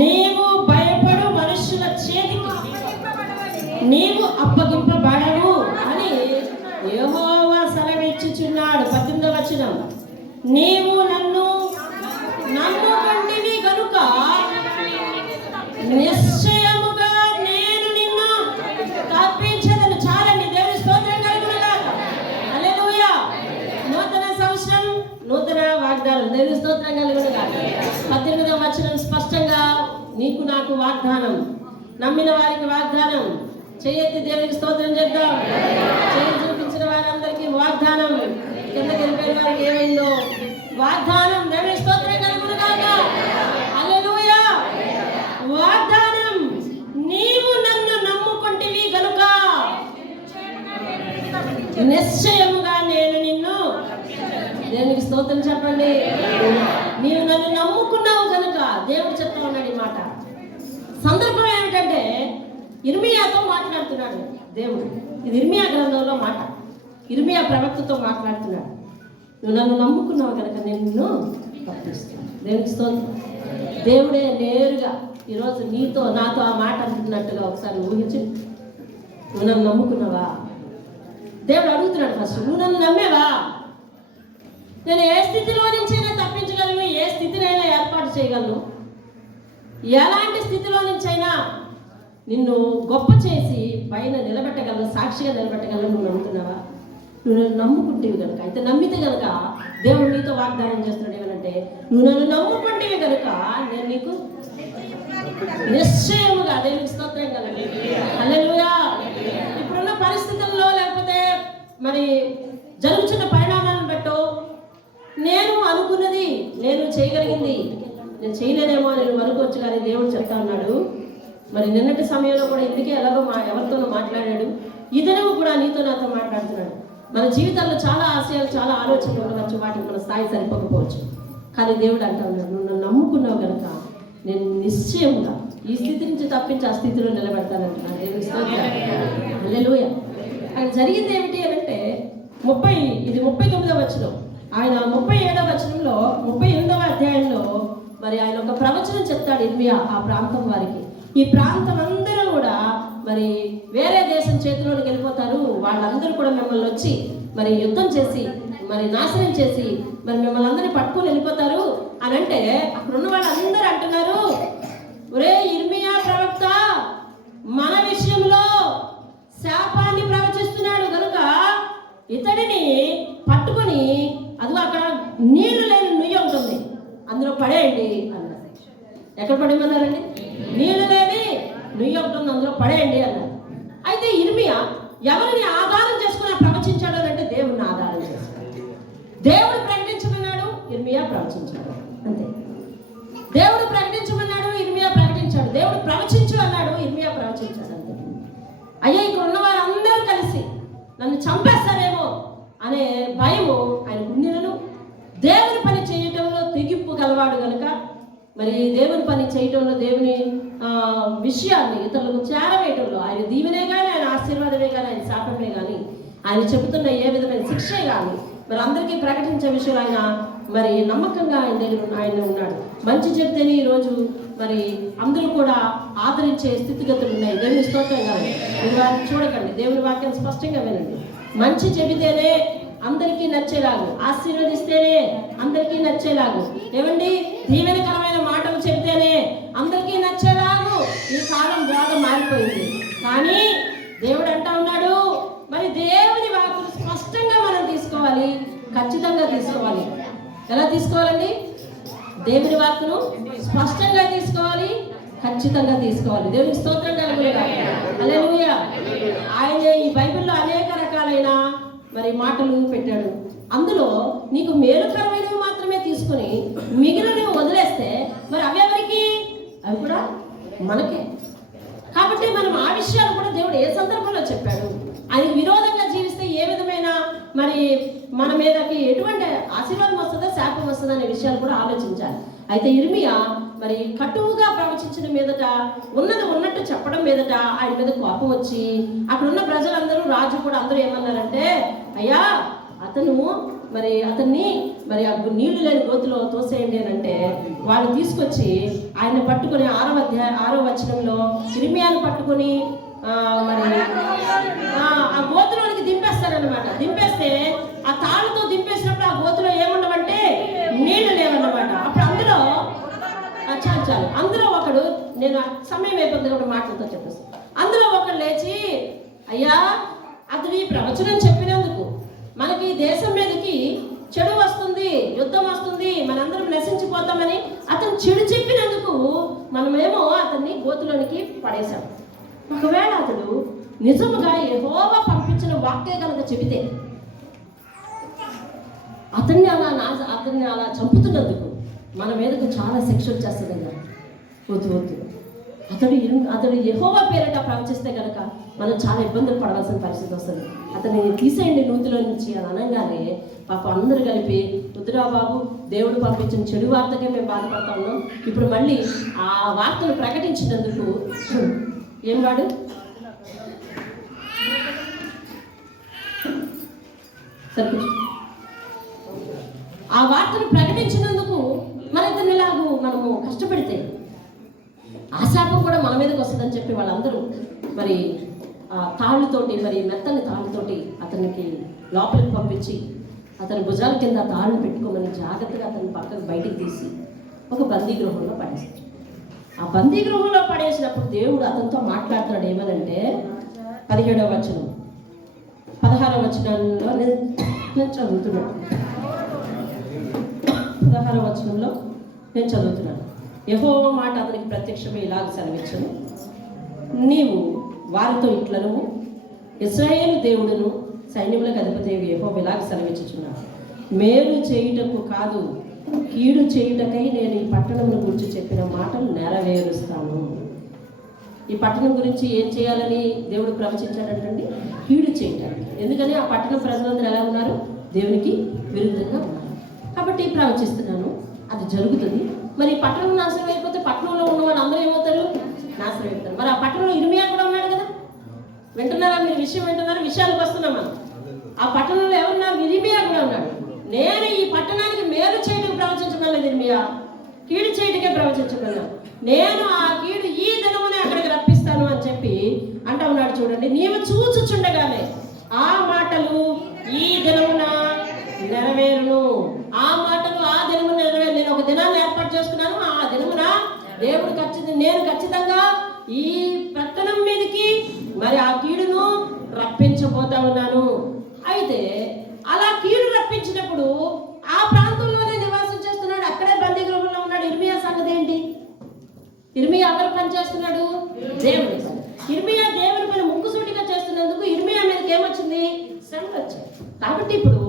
నీవు భయపడు మనుషుల చేతికి నీవు అప్పగింపబడవు అని యెహోవా సెలవిచ్చుచున్నాడు. 18వ వచనం, నీవు నన్ను నమ్ముకొంటివి గనుక నిశ్చయముగా నేను నిన్ను తప్పించదను. చాలండి, దేవుని స్తోత్రం కలుగునుగాక. హల్లెలూయా. నూతన సంవత్సరం, నూతన వాగ్దానం, దేవుని స్తోత్రం కలుగునుగాక. 18వ వచనం స్పష్టంగా నీకు నాకు వాగ్దానం, నమ్మిన వారికి వాగ్దానం. చేయెత్తి దేవునికి స్తోత్రం చేద్దాం. చేయి చూపించిన వారందరికీ వాగ్దానం, కిందకి వెళ్ళిపోయిన వారికి ఏమైందో వాగ్దానం. దేవునికి స్తోత్రం కలుగునుగాక. హల్లెలూయా. వాగ్దానం, నీవు నన్ను నమ్ముకొంటివి గనుక నిశ్చయముగా నేను నిన్ను. దేవునికి స్తోత్రం చెప్పండి. నీవు నన్ను నమ్ముకున్నావు కనుక దేవుడు చెప్తా ఉన్నాడు ఈ మాట. సందర్భం ఏమిటంటే ఇర్మియాతో మాట్లాడుతున్నాడు దేవుడు. ఇది ఇర్మియా గ్రంథంలో మాట. ఇర్మియా ప్రవక్తతో మాట్లాడుతున్నాడు. నువ్వు నన్ను నమ్ముకున్నావు కనుక నేను నిన్ను తప్పిస్తాను. దేవునికి స్తోత్రం. దేవుడే నేరుగా ఈరోజు నీతో నాతో ఆ మాట అంటున్నట్టుగా ఒకసారి ఊహించి, నువ్వు నన్ను నమ్ముకున్నావా? దేవుడు అడుగుతున్నాడు ఫస్ట్, నువ్వు నన్ను నమ్మేవా? నేను ఏ స్థితిలో నుంచైనా తప్పించగలను, ఏ స్థితినైనా ఏర్పాటు చేయగలను, ఎలాంటి స్థితిలో నుంచైనా నిన్ను గొప్ప చేసి పైన నిలబెట్టగలను, సాక్షిగా నిలబెట్టగలను. నువ్వు నమ్ముతున్నావా? నువ్వు నన్ను నమ్ముకుంటేవి కనుక, అయితే నమ్మితే కనుక దేవుడు నీతో వాగ్దానం చేస్తున్నాడు ఏమనంటే, నువ్వు నన్ను నమ్ముకుంటేవి కనుక నేను నీకు నిశ్చయముగా. దేవునికి స్తోత్రం కలండి. హల్లెలూయా. ఇప్పుడున్న పరిస్థితుల్లో లేకపోతే మరి జరుగుతున్న పరిణామాలను బట్టో నేను అనుకున్నది, నేను చేయగలిగింది నేను చేయలేనేమో అని నేను అనుకోవచ్చు, కానీ దేవుడు చెప్తా ఉన్నాడు. మరి నిన్నటి సమయంలో కూడా ఇందుకే ఎలాగో ఎవరితోనో మాట్లాడాడు, ఇతను కూడా నీతో నాతో మాట్లాడుతున్నాడు. మన జీవితాల్లో చాలా ఆశయాలు, చాలా ఆలోచనలు ఉండవచ్చు, వాటికి మన స్థాయి సరిపోకపోవచ్చు, కానీ దేవుడు అంటా ఉన్నాడు, నువ్వు నన్ను నమ్ముకున్నావు కనుక నేను నిశ్చయముగా ఈ స్థితి నుంచి తప్పించి ఆ స్థితిలో నిలబెడతానంటున్నాను. దేవుని స్తోత్రం. హల్లెలూయా. ఆయన జరిగింది ఏమిటి అంటే 39వ వచనం, ఆయన 37వ వచనంలో 38వ అధ్యాయంలో మరి ఆయన ఒక ప్రవచనం చెప్తాడు ఇర్మియా ఆ ప్రాంతం వారికి. ఈ ప్రాంతం అందరూ కూడా మరి వేరే దేశం చేతిలోకి వెళ్ళిపోతారు, వాళ్ళందరూ కూడా మిమ్మల్ని వచ్చి మరి యుద్ధం చేసి మరి నాశనం చేసి మరి మిమ్మల్ని అందరినీ పట్టుకొని వెళ్ళిపోతారు అని అంటే, అక్కడున్న వాళ్ళందరూ అంటున్నారు, ఒరే ఇర్మియా ప్రవక్త మన విషయంలో శాపాన్ని ప్రవచిస్తున్నాడు కనుక ఇతడిని పట్టుకొని, అదిగో అక్కడ నీళ్లు లేని నుయ్యి ఉంటుంది అందులో పడేయండి అన్నారు. ఎక్కడ పడేయమన్నారండి? నీళ్లు లేని నుయ్యి ఉంటుంది అందులో పడేయండి అన్నారు. అయితే ఇర్మియా ఎవరిని ఆధారం చేసుకుని ప్రవచించాడు అంటే దేవుడిని ఆధారం చేసుకున్నాడు. దేవుడు ప్రకటించమన్నాడు, ఇర్మియా ప్రవచించాడు, అంతే. దేవుడు ప్రకటించమన్నాడు, ఇర్మియా ప్రకటించాడు. దేవుడు ప్రవచించు అన్నాడు, ఇర్మియా ప్రవచించాడు, అంతే. అయ్యా ఇక్కడ ఉన్న వారందరూ కలిసి నన్ను చంపేస్తారేమో అనే భయము ఆయన గుండెలను, దేవుని పని చేయటంలో తెగింపు గలవాడు కనుక మరి దేవుని పని చేయటంలో, దేవుని విషయాన్ని ఇతరులకు చేరవేయటంలో, ఆయన దీవెనే కానీ, ఆయన ఆశీర్వాదమే కానీ, ఆయన శాపమే కానీ, ఆయన చెబుతున్న ఏ విధమైన శిక్షే కానీ మరి అందరికీ ప్రకటించే విషయంలో ఆయన మరి నమ్మకంగా ఆయన దగ్గర ఆయన ఉన్నాడు. మంచి చెప్తేనే ఈరోజు మరి అందరూ కూడా ఆదరించే స్థితిగతులు ఉన్నాయి. దేవుని స్తోత్రం కాదు, మీరు వారిని చూడకండి, దేవుని వాక్యం స్పష్టంగా వినండి. మంచి చెబితేనే అందరికీ నచ్చేలాగు, ఆశీర్వదిస్తేనే అందరికీ నచ్చేలాగు, ఏమండి దీవెనకరమైన మాటలు చెప్తేనే అందరికీ నచ్చేలాగు ఈ కాలం బాగా మారిపోయింది. కానీ దేవుడు అంటా ఉన్నాడు, మరి దేవుని వాక్కులు స్పష్టంగా మనం తీసుకోవాలి, ఖచ్చితంగా తీసుకోవాలి. ఎలా తీసుకోవాలండి? దేవుని వాక్కును స్పష్టంగా తీసుకోవాలి, ఖచ్చితంగా తీసుకోవాలి. దేవునికి స్తోత్రం కలుగునుగాక. హల్లెలూయా. ఆయన ఈ బైబిల్లో అనేక రకాలైన మరి మాటలు పెట్టాడు. అందులో నీకు మేలుకరమైనవి మాత్రమే తీసుకుని మిగిలినవి వదిలేస్తే మరి అవి ఎవరికి? అవి కూడా మనకే. కాబట్టి మనం ఆ విషయాలు కూడా దేవుడు ఏ సందర్భంలో చెప్పాడు, ఆయనకు విరోధంగా జీవిస్తే ఏ విధమైన మరి మన మీదకి ఎటువంటి ఆశీర్వాదం వస్తుందో శాపం వస్తుందో అనే విషయాలు కూడా ఆలోచించాలి. అయితే ఇర్మియా మరి కటువుగా ప్రవచించిన మీదట, ఉన్నది ఉన్నట్టు చెప్పడం మీదట ఆయన మీద కోపం వచ్చి అక్కడ ఉన్న ప్రజలందరూ, రాజు కూడా అందరూ ఏమన్నారంటే, అయ్యా అతన్ని మరి ఆ నీళ్లు లేని గోతులో తోసేయండి అని అంటే వాళ్ళు తీసుకొచ్చి ఆయన పట్టుకొని 6వ వచనంలో ఇర్మియాను పట్టుకొని ఆ గోతులోనికి దింపేస్తారనమాట. దింపేస్తే ఆ తాళ్ళతో దింపేసినప్పుడు ఆ గోతులో ఏముండవంటే నీళ్లు లేవన్నమాట. అప్పుడు చాలు అందులో ఒకడు, నేను సమయం అయిపోతుంది ఒక మాటలతో చెప్పేస్తాను. అందులో ఒకడు లేచి, అయ్యా అతడు ఈ ప్రవచనం చెప్పినందుకు మనకి దేశం మీదకి చెడు వస్తుంది, యుద్ధం వస్తుంది, మనందరం నశించిపోతామని అతను చెడు చెప్పినందుకు మనమేమో అతన్ని గోతులోనికి పడేశాం. ఒకవేళ అతడు నిజముగా యెహోవా పంపించిన వాక్యే కనుక చెబితే అతన్ని అలా చంపుతున్నందుకు మన మీదకు చాలా శిక్ష వచ్చేస్తుంది కదా. వద్దు అతడు యెహోవా పేరిట ప్రవచిస్తే కనుక మనం చాలా ఇబ్బందులు పడవలసిన పరిస్థితి వస్తుంది. అతన్ని తీసేయండి నూతిలో నుంచి అని అనగానే పాపం అందరూ కలిపి, వద్దురా బాబు, దేవుడు పంపించిన చెడు వార్తకే మేము బాధపడతా ఉన్నాం, ఇప్పుడు మళ్ళీ ఆ వార్తను ప్రకటించినందుకు ఏం వాడు ఆ వార్తను ప్రకటించినందుకు మనము కష్టపెడితే ఆ శాపం కూడా మన మీదకి వస్తుందని చెప్పి వాళ్ళందరూ మరి తాళ్ళతోటి, మరి మెత్తని తాళ్ళతోటి అతనికి లోపలికి పంపించి అతని భుజాల కింద తాళ్ళను పెట్టుకోమని జాగ్రత్తగా అతని పక్కకు బయటికి తీసి ఒక బందీ గృహంలో పడేస్తాడు. ఆ బందీ గృహంలో పడేసినప్పుడు దేవుడు అతనితో మాట్లాడుతున్నాడు. ఏమనంటే 17వ వచనం 16వ వచనంలో నేను చదువుతున్నాను. 16వ వచనంలో నేను చదువుతున్నాను. యెహోవా మాట అతనికి ప్రత్యక్షమే ఇలాగ సెలవిచ్చును, నీవు వారితో ఇట్లను, ఇశ్రాయేలు దేవుడును సైన్యములకు అధిపతి యెహోవా ఇలాగ సెలవిచ్చుచున్నాడు, మేలు చేయుటకు కాదు కీడు చేయుటకై నేను ఈ పట్టణమును గురించి చెప్పిన మాటలు నెరవేరుస్తాను. ఈ పట్టణం గురించి ఏం చేయాలని దేవుడు ప్రవచించాడంటండి? కీడు చేయటానికి. ఎందుకని ఆ పట్టణ ప్రజలందరూ ఎలా ఉన్నారు? దేవునికి విరుద్ధంగా ఉన్నారు. కాబట్టి ప్రవచిస్తున్నాను, అది జరుగుతుంది. మరి పట్టణం నాశనం అయిపోతే పట్టణంలో ఉన్న వాళ్ళు అందరూ ఏమవుతారు? నాశనం అయిపోతారు. మరి ఆ పట్టణంలో ఇర్మియా కూడా ఉన్నాడు కదా. వింటున్నారా మీరు? విషయం వింటున్నారా? విషయాలకు వస్తున్నాం మనం. ఆ పట్టణంలో ఎవరున్నారు? ఇర్మియా కూడా ఉన్నాడు. నేను ఈ పట్టణానికి మేలు చేయడం ప్రవచించగలను, ఇర్మియా కీడు చేయటకే ప్రవచించగలను. నేను ఆ కీడు ఈ దినమునే అక్కడికి రప్పిస్తాను అని చెప్పి అంటా ఉన్నాడు. చూడండి, నీవు చూచుచుండగానే ఆ మాటలు ఈ దినమున నెరవేరును. ఆ మాటలు ఆ దినమున నెరవేరు. నేను ఒక దినాన్ని ఏర్పాటు చేసుకున్నాను. ఆ దినమున దేవుడు నేను ఖచ్చితంగా ఈ పట్టణం మీదకి మరి ఆ కీడును రప్పించబోతా ఉన్నాను. అయితే అలా కీడు రప్పించినప్పుడు ఆ ప్రాంతంలోనే నివాసం చేస్తున్నాడు, అక్కడే బందీ గృహంలో ఉన్నాడు. ఇర్మియా సంగతి ఏంటి? ఇర్మియా ఎవరు పని చేస్తున్నాడు? దేవుడి. ఇర్మియా దేవుని పని ముక్కుసూటిగా చేస్తున్నందుకు ఇర్మియా మీదకి ఏమొచ్చింది? శ్రమ వచ్చింది. కాబట్టి ఇప్పుడు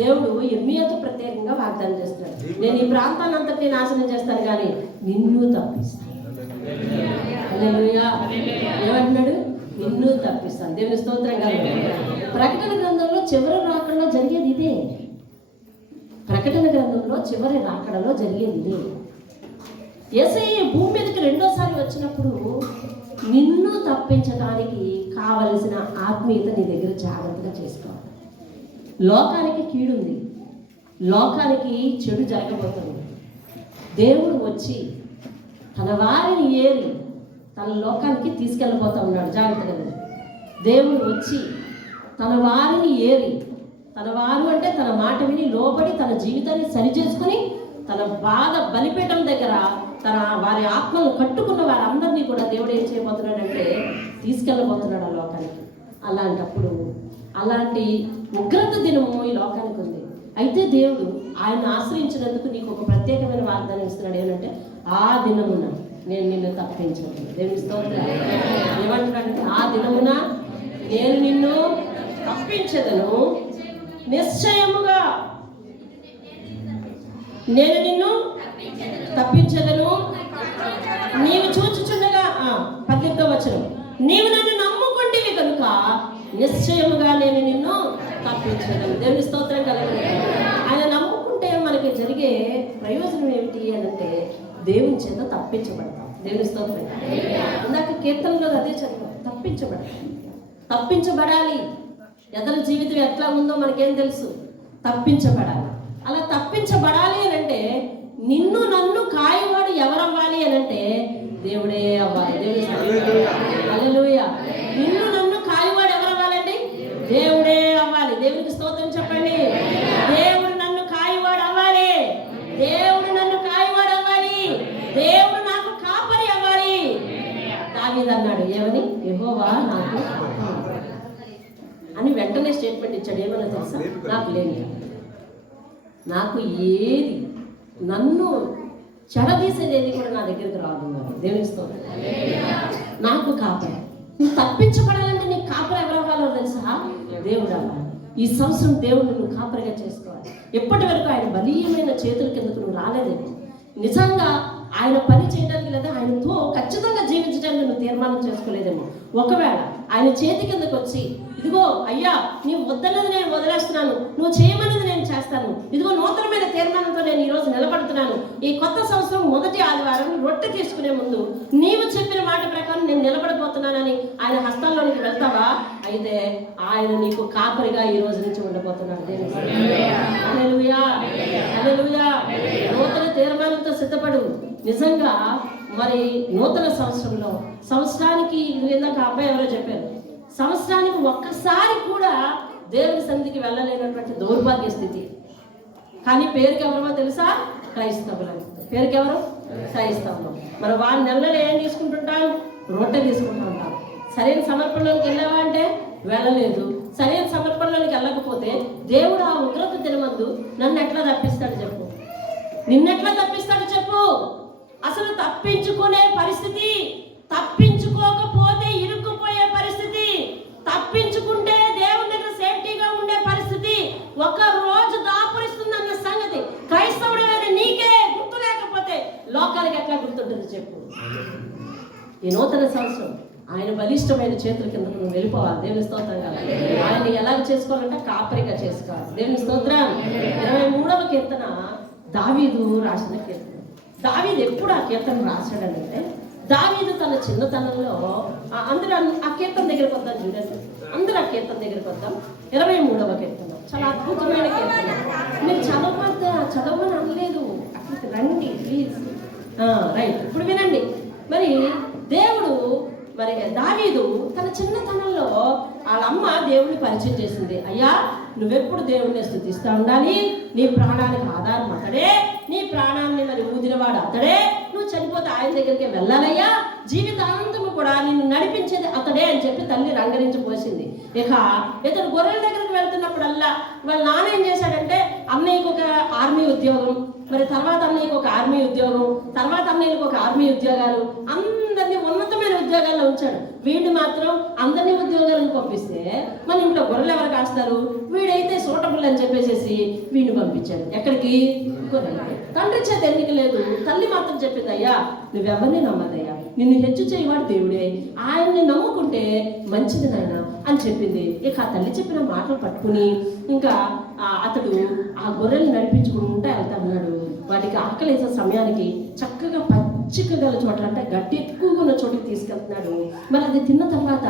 దేవుడు ఇర్మియాతో ప్రత్యేకంగా వాగ్దానం చేస్తున్నాడు, నేను ఈ ప్రాంతాన్ని అంతటి నాశనం చేస్తాను కానీ నిన్ను తప్పిస్తాను. హల్లెలూయా. ఏమంటున్నాడు? నిన్ను తప్పిస్తాను. దేవుని స్తోత్రం కాదు. ప్రకటన గ్రంథంలో చివరి రాకడలో జరిగేది ఇదే. ప్రకటన గ్రంథంలో చివరి రాకడలో జరిగేది ఇదే. యేసయ్య భూమి మీదకి రెండోసారి వచ్చినప్పుడు నిన్ను తప్పించడానికి కావలసిన ఆత్మీయత నీ దగ్గర జాగ్రత్తగా చేసుకోవాలి. లోకానికి కీడుంది, లోకానికి చెడు జరగబోతుంది. దేవుడు వచ్చి తన వారిని ఏరి తన లోకానికి తీసుకెళ్ళిపోతా ఉన్నాడు. జాగ్రత్తగా దేవుడు వచ్చి తన వారిని ఏరి, తన వారు అంటే తన మాట విని లోపడి తన జీవితాన్ని సరిచేసుకుని తన బలిపీఠం దగ్గర తన వారి ఆత్మను కట్టుకున్న వారందరినీ కూడా దేవుడు ఏం చేయబోతున్నాడంటే తీసుకెళ్ళబోతున్నాడు ఆ లోకానికి. అలాంటప్పుడు అలాంటి ఉగ్రత దినము ఈ లోకానికి ఉంది. అయితే దేవుడు ఆయన ఆశ్రయించినందుకు నీకు ఒక ప్రత్యేకమైన వాగ్దానం ఇస్తున్నాడు. ఏంటంటే ఆ దినమున నేను నిన్ను తప్పించను. దేవుని స్తోత్రం. ఏమంటున్నాడంటే ఆ దినమున నేను నిన్ను తప్పించదను, నిశ్చయముగా నేను నిన్ను తప్పించదను. నీవు చూచుచుండగా 18వ వచనం, నీవు నన్ను నమ్ముకుంటేవి కనుక నిశ్చయముగా నేను నిన్ను తప్పించదను. దేవుని స్తోత్రం కలగదు. ఆయన నమ్ముకుంటే మనకి జరిగే ప్రయోజనం ఏమిటి అని అంటే దేవుని చేత తప్పించబడతాం. దేవుని స్తోత్రం. ఇందాక కీర్తనలో అదే చదువు, తప్పించబడాలి. ఎదరి జీవితం ఎట్లా ఉందో మనకేం తెలుసు? తప్పించబడాలి. అలా తప్పించబడాలి అని అంటే నిన్ను నన్ను కాయవాడు ఎవరవ్వాలి అని అంటే దేవుడే అవ్వాలి. హల్లెలూయా. నిన్ను నన్ను కాయవాడు ఎవరవ్వాలండి? దేవుడే అవ్వాలి. దేవునికి స్తోత్రం చెప్పండి. దేవుడు నన్ను కాయవాడు అవ్వాలి. దేవుడు నన్ను కాయవాడు అవ్వాలి. దేవుడు నాకు కాపరి అవ్వాలి. దావీదు అన్నాడు ఏమని? యెహోవా నాకు అని వెంటనే స్టేట్మెంట్ ఇచ్చాడు. ఏమన్నా తెలుసా? నాకు లేదు, నాకు ఏది నన్ను చెడదీసేది ఏది కూడా నా దగ్గరికి రాదు. దేవుని స్తోత్రం. నాకు కాపరి. నువ్వు తప్పించబడాలంటే నీకు కాపరి ఎవరు అవ్వాలో తెలుసా? దేవుడు అవ్వాలి. ఈ సంవత్సరం దేవుడు నువ్వు కాపరిగా చేసుకోవాలి. ఎప్పటి వరకు ఆయన బలీయమైన చేతుల కిందకు నువ్వు రాలేదేమో, నిజంగా ఆయన పని చేయడానికి లేదా ఆయనతో ఖచ్చితంగా జీవించడానికి నువ్వు తీర్మానం చేసుకోలేదేమో. ఒకవేళ ఆయన చేతి కిందకు వచ్చి ఇదిగో అయ్యా నీవు వద్దన్నది నేను వదిలేస్తున్నాను, నువ్వు చేయమన్నది నేను చేస్తాను, ఇదిగో నూతనమైన తీర్మానంతో నేను ఈరోజు నిలబడుతున్నాను, ఈ కొత్త సంవత్సరం మొదటి ఆదివారం రొట్టె తీసుకునే ముందు నీవు చెప్పిన మాట ప్రకారం నేను నిలబడిపోతున్నానని ఆయన హస్తాల్లోనికి వెళ్తావా? అయితే ఆయన నీకు కాపరిగా ఈ రోజు నుంచి ఉండబోతున్నాడు. హల్లెలూయా, హల్లెలూయా. నూతన తీర్మానంతో సిద్ధపడు. నిజంగా మరి నూతన సంవత్సరంలో సంవత్సరానికి ఇందాక అబ్బాయి ఎవరో చెప్పారు, సంవత్సరానికి ఒక్కసారి కూడా దేవుని సన్నిధికి వెళ్ళలేనటువంటి దౌర్భాగ్య స్థితి. కానీ పేరుకి ఎవరో తెలుసా? క్రైస్తవులు. పేరుకి ఎవరు? క్రైస్తవులు. మరి వారి నెలలో ఏం తీసుకుంటుంటాం? రొట్టె తీసుకుంటూ ఉంటాం. సరైన సమర్పణలోకి వెళ్ళావా అంటే వెళ్ళలేదు. సరైన సమర్పణలోకి వెళ్ళకపోతే దేవుడు ఆ ఉగ్రత దినమందు నన్ను ఎట్లా తప్పిస్తాడు చెప్పు? నిన్నెట్లా తప్పిస్తాడు చెప్పు? అసలు తప్పించుకునే పరిస్థితి, తప్పించుకోకపోతే ఇరుక్కుపోయే పరిస్థితి, తప్పించుకుంటే దేవుని దగ్గర సేఫ్టీగా ఉండే పరిస్థితి ఒక రోజు దాపురిస్తుందన్న సంగతి క్రైస్తవుడైన నీకే గుర్తు లేకపోతే లోకానికి ఎట్లా గుర్తుంటుంది చెప్పు? ఈ నూతన సంవత్సరం ఆయన బలిష్టమైన చేతుల కింద నువ్వు వెళ్ళిపోవాలి. దేవుని స్తోత్రం కాదు. ఆయన ఎలాగ చేసుకోవాలంటే కాపరిగా చేసుకోవాలి. దేవుని స్తోత్రం. 23వ కీర్తన దావీదు రాసిన కీర్తన. దావీదు ఎప్పుడు ఆ కీర్తన రాశాడంటే, దావీదు తన చిన్నతనంలో అందరూ ఆ కీర్తన దగ్గరికి వద్దాం చూడండి, అందరూ ఆ కీర్తన దగ్గరికి వద్దాం. 23వ కీర్తన చాలా అద్భుతమైన కీర్తన. మీరు చదవమని అనలేదు, అక్కడికి రండి ప్లీజ్. రైట్, ఇప్పుడు వినండి. మరి దేవుడు మరి దావీదు తన చిన్నతనంలో వాళ్ళ అమ్మ దేవుడిని పరిచయం చేసింది. అయ్యా నువ్వెప్పుడు దేవుడిని స్తుతిస్తూ ఉండాలి, నీ ప్రాణానికి ఆధారం అతడే, నీ ప్రాణాన్ని మరి ఊదినవాడు అతడే, నువ్వు చనిపోతే ఆయన దగ్గరికి వెళ్ళాలయ్యా, జీవితాంతము కూడా నిన్ను నడిపించేది అతడే అని చెప్పి తల్లి రంగరించిపోసింది. ఇక ఇతను గొర్రెల దగ్గరికి వెళ్తున్నప్పుడల్లా వాళ్ళ నాన్న ఏం చేశాడంటే, అన్నయ్యకు ఒక ఆర్మీ ఉద్యోగం, మరి తర్వాత అన్నయ్యకు ఒక ఆర్మీ ఉద్యోగం, తర్వాత అన్నయ్యకు ఒక ఆర్మీ ఉద్యోగాలు, అందరినీ ఉన్నతమైన ఉద్యోగాల్లో ఉంచాడు. వీడు మాత్రం అందరినీ ఉద్యోగాలను పంపిస్తే మన ఇంట్లో గొర్రెలు ఎవరు కాస్తారు? వీడైతే సూటబుల్ అని చెప్పేసి వీడిని పంపించాడు. ఎక్కడికి? గొర్రెలకి. తండ్రి చేత ఎన్నిక లేదు. తల్లి మాత్రం చెప్పింది, అయ్యా నువ్వెవరిని నమ్మదయ్యా, నిన్ను హెచ్చు చేయవాడు దేవుడే, ఆయన్ని నమ్ముకుంటే మంచిది నాయన అని చెప్పింది. ఇక ఆ తల్లి చెప్పిన మాటలు పట్టుకుని ఇంకా అతడు ఆ గొర్రెల్ని నడిపించుకుంటూ వెళ్తా ఉన్నాడు. వాటికి ఆకలేసే సమయానికి చక్కగా పచ్చిక గల చోట్ల అంటే గడ్డి ఎక్కువగా ఉన్న చోటికి తీసుకెళ్తున్నాడు. మరి అది తిన్న తర్వాత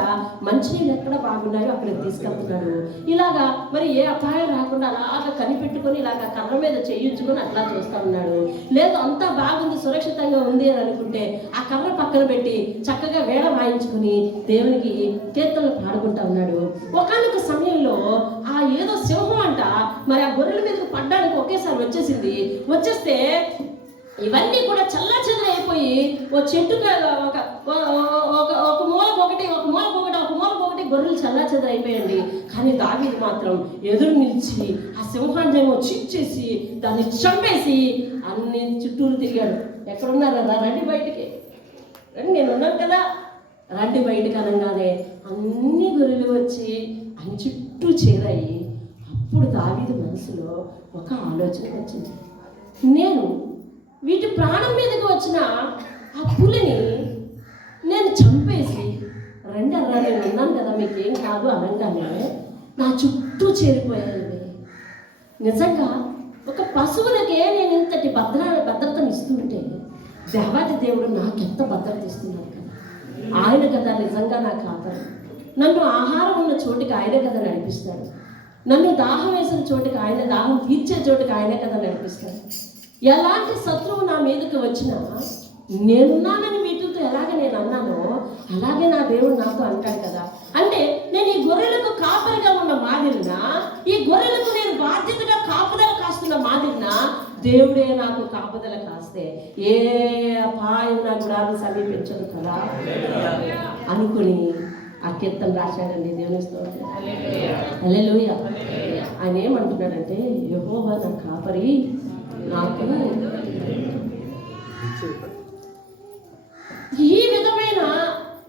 మంచినీళ్ళు ఎక్కడ బాగున్నాయో అక్కడికి తీసుకెళ్తున్నాడు. ఇలాగా మరి ఏ అపాయం రాకుండా అలాగా కనిపెట్టుకొని ఇలాగా కర్ర మీద చేయించుకొని అట్లా చూస్తూ ఉన్నాడు. లేదు అంతా బాగుంది, సురక్షితంగా ఉంది అని అనుకుంటే ఆ కర్ర పక్కన పెట్టి చక్కగా వేడ వాయించుకుని దేవునికి కీర్తనలు పాడుకుంటా ఉన్నాడు. ఒకానొక సమయంలో ఆ ఏదో సింహం అంట మరి ఆ గొర్రెల మీదకి పడ్డానికి ఒకేసారి వచ్చేసింది. వచ్చేస్తే ఇవన్నీ కూడా చల్లా చెదర అయిపోయి ఓ చెట్టుగా ఒక మూలకు ఒకటి గొర్రెలు చల్లా చెదర అయిపోయండి. కానీ దావీదు మాత్రం ఎదురు నిలిచి ఆ సింహాన్ని ఏమో చీల్చేసి దాన్ని చంపేసి అన్ని చుట్టూరు తిరిగాడు. ఎక్కడున్నారు కదా, రండి బయటికి రండి, నేను ఉన్నాను కదా, రండి బయటికి అనగానే అన్ని గొర్రెలు వచ్చి ఆయన చుట్టూ చేరాయి. అప్పుడు దావీదు మనసులో ఒక ఆలోచన వచ్చింది, నేను వీటి ప్రాణం మీదకి వచ్చిన ఆ పులిని నేను చంపేసి రండి అన్నా, నేను ఉన్నాను కదా మీకేం కాదు అనగానే నా చుట్టూ చేరిపోయాయి. నిజంగా ఒక పశువులకే నేను ఇంతటి భద్రతను ఇస్తుంటే దేవాది దేవుడు నాకెంత భద్రత ఇస్తున్నాడు కదా. ఆయన కదా నిజంగా నాకు ఆధారం. నన్ను ఆహారం ఉన్న చోటికి ఆయన కదా నడిపిస్తాడు. నన్ను దాహం వేసిన చోటుకి ఆయన, దాహం తీర్చే చోటుకి ఆయనే కదా నడిపిస్తాడు. ఎలాంటి శత్రువు నా మీదకి వచ్చినా నేనున్నానని వీటితో ఎలాగ నేను అన్నానో అలాగే నా దేవుడు నాతో అంటాడు కదా. అంటే నేను ఈ గొర్రెలకు కాపరిగా ఉన్న మాదిరినా, ఈ గొర్రెలకు నేను బాధ్యతగా కాపుదల కాస్తున్న మాదిరినా దేవుడే నాకు కాపుదల కాస్తే ఏ అపాయం నా గుడాన్ని సమీపించదు కదా అనుకుని ఆ కీర్తన రాశాడండి. దేవుని స్తోత్రం. హల్లెలూయా. ఆయన ఏమంటున్నాడంటే, యెహోవా నా కాపరి, నాకు ఈ విధమైన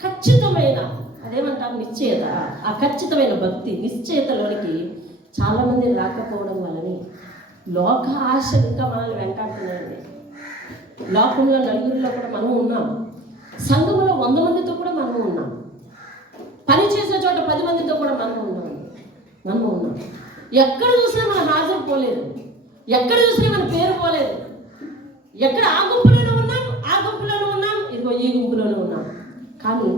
ఖచ్చితమైన, అదేమంటారు, నిశ్చయత, ఆ ఖచ్చితమైన భక్తి నిశ్చయతలోనికి చాలా మంది రాకపోవడం వలని లోక ఆశ ఇంకా మనల్ని వెంటాడుతున్నాయండి. లోకంలో నలుగురిలో కూడా మనం ఉన్నాం, సంఘములో 100 మందితో కూడా మనం ఉన్నాం, పని చేసే చోట 10 మందితో కూడా మనం ఉన్నాం. ఎక్కడ చూసినా మన హాజరు పోలేదు, ఎక్కడ చూసినా మన పేరు పోలేదు. ఎక్కడ ఆ గుంపులోనే ఉన్నాం, ఇదిగో ఈ గుంపులోనే ఉన్నాం. కానీ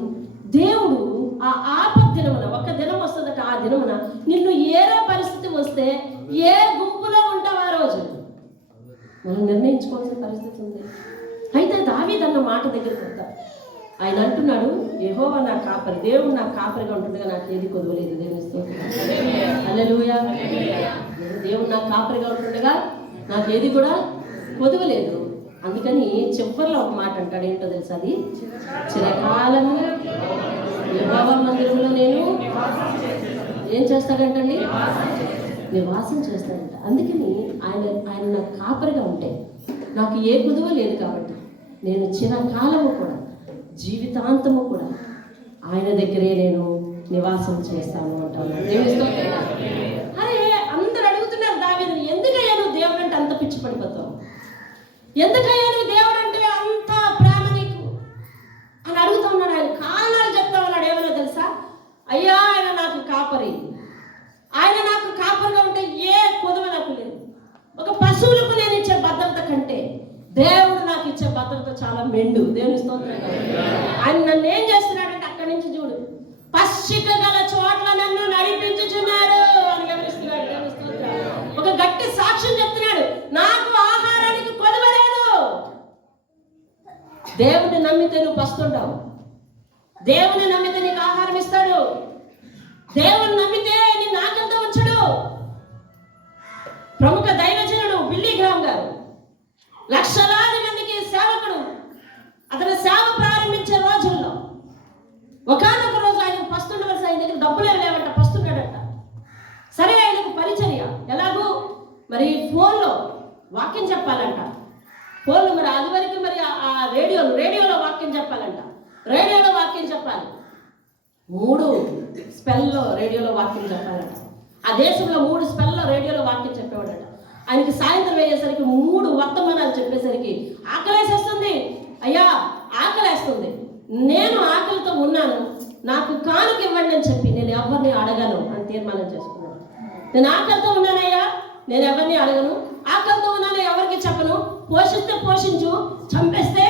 దేవుడు ఆ ఆపద్దినమున, ఒక దినం వస్తుందట, ఆ దినమున నిన్ను ఏరే పరిస్థితి వస్తే ఏ గుంపులో ఉంటావు ఆ రోజు మనం నిర్ణయించుకోవాల్సిన పరిస్థితి ఉంది. అయితే దావీదు అన్న మాట దగ్గరికి వద్దాం. ఆయన అంటున్నాడు, యెహోవా నా కాపరి, దేవుడు నా కాపరిగా ఉంటుండగా నాకు ఏది కొదవలేదు. దేవుని స్తోత్రం. హల్లెలూయా. దేవుడు నా కాపరిగా ఉంటుండగా నాకు ఏది కూడా కొదవలేదు. అందుకని చివరిలో ఒక మాట అంటాడు, ఏంటో తెలుసా? అది చిరకాలము యెహోవా మందిరంలో నేను ఏం చేస్తాడంటండి? నివాసం చేస్తాడంట. అందుకని ఆయన నాకు కాపరిగా ఉంటే నాకు ఏ కుదువ లేదు కాబట్టి నేను చిరకాలము కూడా, జీవితాంతము కూడా ఆయన దగ్గరే నేను నివాసం చేస్తాను అంటాను. అరే అందరు అడుగుతున్నారు దావీదుని, ఎందుకయ్యా నువ్వు దేవుడు అంటే అంత పిచ్చి పడిపోతావు, ఎందుకయ్యా నువ్వు దేవుడు అంటే అంత ప్రేమ నీకు అని అడుగుతూ ఉన్నాడు. ఆయన కారణాలు చెప్తా ఉన్నాడు. ఏమన్నా తెలుసా? అయ్యా ఆయన నాకు కాపరి, ఆయన నాకు కాపరిగా ఉంటే ఏ కొదువ నాకు లేదు. ఒక పశువులకు నేను ఇచ్చే భద్రత కంటే దేవుడు నాకు ఇచ్చే భద్రత చాలా మెండు. దేవుని స్తోత్రం. ఆయన నన్ను ఏం చేస్తున్నాడంటే, అక్కడి నుంచి చూడు, పచ్చిక గల చోట్ల నన్ను నడిపించుచున్నాడు అని గమనిస్తున్నాడు. దేవుని స్తోత్రం. ఒక గట్టి సాక్ష్యం చెప్తున్నాడు, నాకు ఆహారానికి కొదువ లేదు. దేవుడిని నమ్మితే నువ్వు పస్తుంటావు, దేవుని నమ్మితే నీకు ఆహారం ఇస్తాడు, దేవుని నమ్మితే నిన్ను ఆకలితో ఉంచడు. ప్రముఖ దైవజనుడు బిల్లీ గ్రామ్ గారు లక్షలాది మందికి సేవకుడు. అతను సేవ ప్రారంభించే రోజుల్లో ఒకానొక రోజు ఆయన పస్తుండవలసి, ఆయన దగ్గర డబ్బులు లేవంట, పస్తున్నాడట. సరే ఆయనకు పరిచర్య ఎలాగూ మరి ఫోన్లో వాక్యం చెప్పాలంట. ఫోన్లో మరి అది వరకు మరి ఆ రేడియోలో వాక్యం చెప్పాలంట. రేడియోలో వాక్యం చెప్పాలి, 3 స్పెల్లో రేడియోలో వాక్యం చెప్పాలంట. ఆ దేశంలో 3 స్పెల్లో రేడియోలో వాక్యం చెప్పేవాడట. ఆయనకి సాయంత్రం అయ్యేసరికి 3 వర్తమానాలు చెప్పేసరికి ఆకలేసేస్తుంది. అయ్యా ఆకలేస్తుంది, నేను ఆకలితో ఉన్నాను, నాకు కానుక ఇవ్వండి అని చెప్పి నేను ఎవరిని అడగను అని తీర్మానం చేసుకున్నాను. నేను ఆకలితో ఉన్నానయ్యా, నేను ఎవరిని అడగను, ఆకలితో ఉన్నాను ఎవరికి చెప్పను, పోషిస్తే పోషించు, చంపేస్తే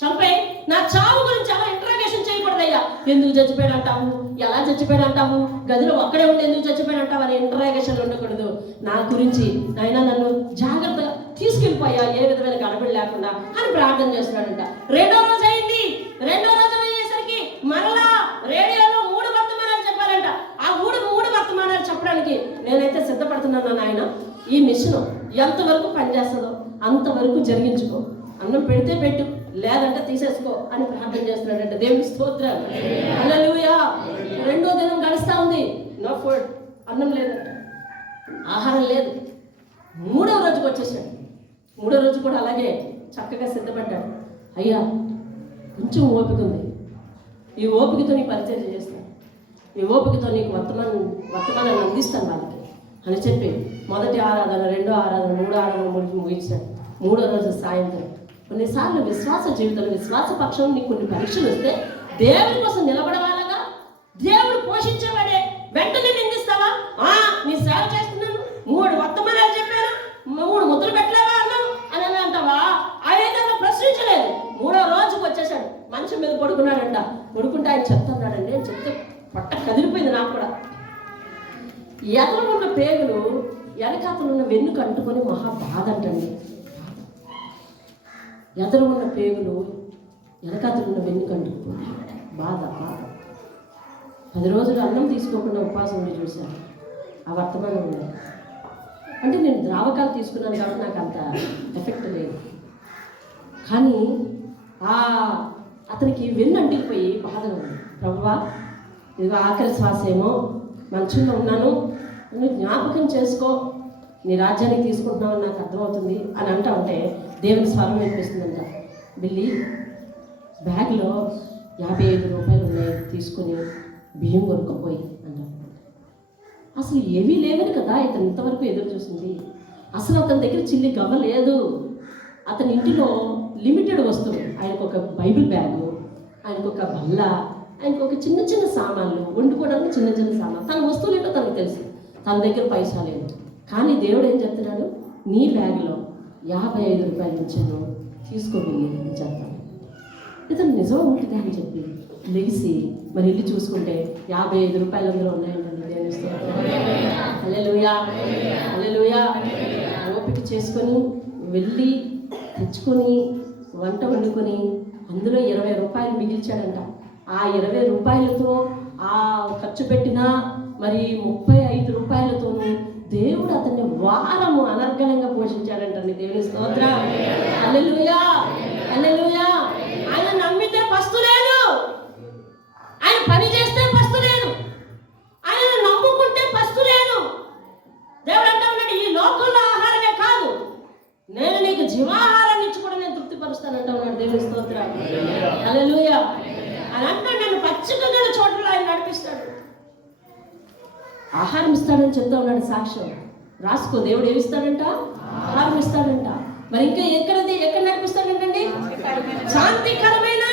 చంపే, నా చావు గురించి అలా ఇంట్రాగేషన్ చేయకూడదయ్యా. ఎందుకు చచ్చిపోయాడు అంటావు, ఎలా చచ్చిపోయాడు అంటావు, గదిలో ఒక్కడే ఉండి ఎందుకు చచ్చిపోయాడు అంటావు అని ఇంట్రాగేషన్ ఉండకూడదు. నా గురించి ఆయన నన్ను జాగ్రత్తగా తీసుకెళ్ళిపోయా, ఏ విధమైన గడబడి లేకుండా అని ప్రార్థన చేస్తున్నాడంట. 2వ రోజు అయింది. 2వ రోజు అయ్యేసరికి మరలా రేడియోలో 3 వర్తమానాలు చెప్పాలంట. ఆ 3 వర్తమానాలు చెప్పడానికి నేనైతే సిద్ధపడుతున్నాను. ఆయన ఈ మిషన్ ఎంతవరకు పనిచేస్తుందో అంతవరకు జరిగించుకో, అన్నం పెడితే పెట్టు, లేదంటే తీసేసుకో అని ప్రార్థన చేస్తున్నాడంటే. దేవుని స్తోత్రం. హల్లెలూయా. 2వ దినం గడుస్తా ఉంది, నో ఫుడ్, అన్నం లేదంట, ఆహారం లేదు. 3వ రోజుకి వచ్చేసాడు. 3వ రోజు కూడా అలాగే చక్కగా సిద్ధపడ్డాడు. అయ్యా కొంచెం ఓపిక ఉంది, ఈ ఓపికతో నీ పరిచయం చేస్తాను, ఈ ఓపికతో నీకు వర్తమానాన్ని అందిస్తాను వాళ్ళకి అని చెప్పి మొదటి ఆరాధన, 2వ ఆరాధన, 3వ ఆరాధన ముగించాడు. 3వ రోజు సాయంత్రం కొన్నిసార్లు విశ్వాస జీవితంలో, విశ్వాస పక్షంలో నీకు కొన్ని పరీక్షలు వస్తే దేవుడి కోసం నిలబడవాలగా. దేవుడు పోషించేవాడే, వెంటనే నిందిస్తావా? నీ సేవ చేస్తున్నాను, 3 వర్తమానాలు చెప్పాను, 3 ముద్రలు పెట్టలేవా అన్నాను అని అంటావా? ఆయన ప్రశ్నించలేదు. 3వ రోజుకి వచ్చేసాడు, మంచం మీద పడుకున్నాడంట. పడుకుంటే ఆయన చెప్తున్నాడండి అని చెప్తే పట్ట కదిలిపోయింది నాకు కూడా. ఎదలు ఉన్న పేగులు వెనకాతలు ఉన్న వెన్నుకు అంటుకొని మహా బాధ అంటండి. ఎదలు ఉన్న పేగులు వెనకాతలు ఉన్న వెన్నుకు అంటుకొని బాధ. 10 రోజులు అన్నం తీసుకోకుండా ఉపవాసం ఉండి చూశాను. ఆ వర్తమానం ఉంది. అంటే నేను ద్రావకాలు తీసుకున్నాను కాబట్టి నాకు అంత ఎఫెక్ట్ లేదు. కానీ అతనికి వెన్ను అంటిపోయి బాధగా ఉంది. ప్రభువా, ఇదిగో ఆఖరి శ్వాస ఏమో, మంచుల్లో ఉన్నాను, నువ్వు జ్ఞాపకం చేసుకో, నీ రాజ్యానికి తీసుకుంటున్నావు నాకు అర్థమవుతుంది అని అంటా ఉంటే దేవుని స్వరం వినిపిస్తుందంట. బిల్లి, బ్యాగ్లో 55 రూపాయలు ఉన్నాయి, తీసుకొని బియ్యం కొనుక్కపోయి అంట. అసలు ఏమీ లేవని కదా ఇతను ఇంతవరకు ఎదురు చూసింది. అసలు అతని దగ్గర చిల్లి గవ్వ లేదు. అతని ఇంటిలో లిమిటెడ్ వస్తువు. ఆయనకు ఒక బైబిల్ బ్యాగు, ఆయనకు ఒక బల్ల, ఆయనకు ఒక చిన్న చిన్న సామాన్లు, వండుకోవడానికి చిన్న చిన్న సామాన్లు. తన వస్తువులు ఏంటో తనకు తెలుసు. తన దగ్గర పైసా లేదు. కానీ దేవుడు ఏం చెప్తున్నాడు? నీ బ్యాగ్లో 55 రూపాయలు ఇచ్చాను, తీసుకోబోయి అని చెప్తాను. ఇతను నిజం ఉంటుంది అని చెప్పి లెగిసి మరి ఇల్లు చూసుకుంటే 55 రూపాయలు అందులో ఉన్నాయండి. హల్లెలూయా, హల్లెలూయా. ఓపిక చేసుకొని వెళ్ళి తెచ్చుకొని వంట వండుకొని అందులో 20 రూపాయలు మిగిల్చాడంట. ఆ 20 రూపాయలతో ఖర్చు పెట్టిన మరి 35 రూపాయలతోనూ దేవుడు అతన్ని వారము అనర్గళంగా పోషించాడంటండి. దేవుని స్తోత్రం. హల్లెలూయా, హల్లెలూయా. ఆయన నమ్మితే పస్తు లేదు, ఆయన పని చేస్తే పస్తు లేదు, ఆయన నమ్ముకుంటే పస్తు లేదు. దేవుడు అంటా ఉన్నాడు, ఈ లోకంలో ఆహారమే కాదు, నేను నీకు జీవాహారాన్ని ఇచ్చి కూడా నేను తృప్తిపరుస్తానంటా ఉన్నాడు. దేవుని స్తోత్రం. హల్లెలూయా. అని అంటాడు, నన్ను పచ్చిక గల చోట్ల ఆయన నడిపిస్తాడు, ఆహారం ఇస్తాడని చెప్తా ఉన్నాడు. సాక్ష్యం రాసుకో. దేవుడు ఏమిస్తాడంట? ఆహారం ఇస్తాడంట. మరి ఇంకా ఎక్కడ నడిపిస్తాడంటండి? శాంతికరమైన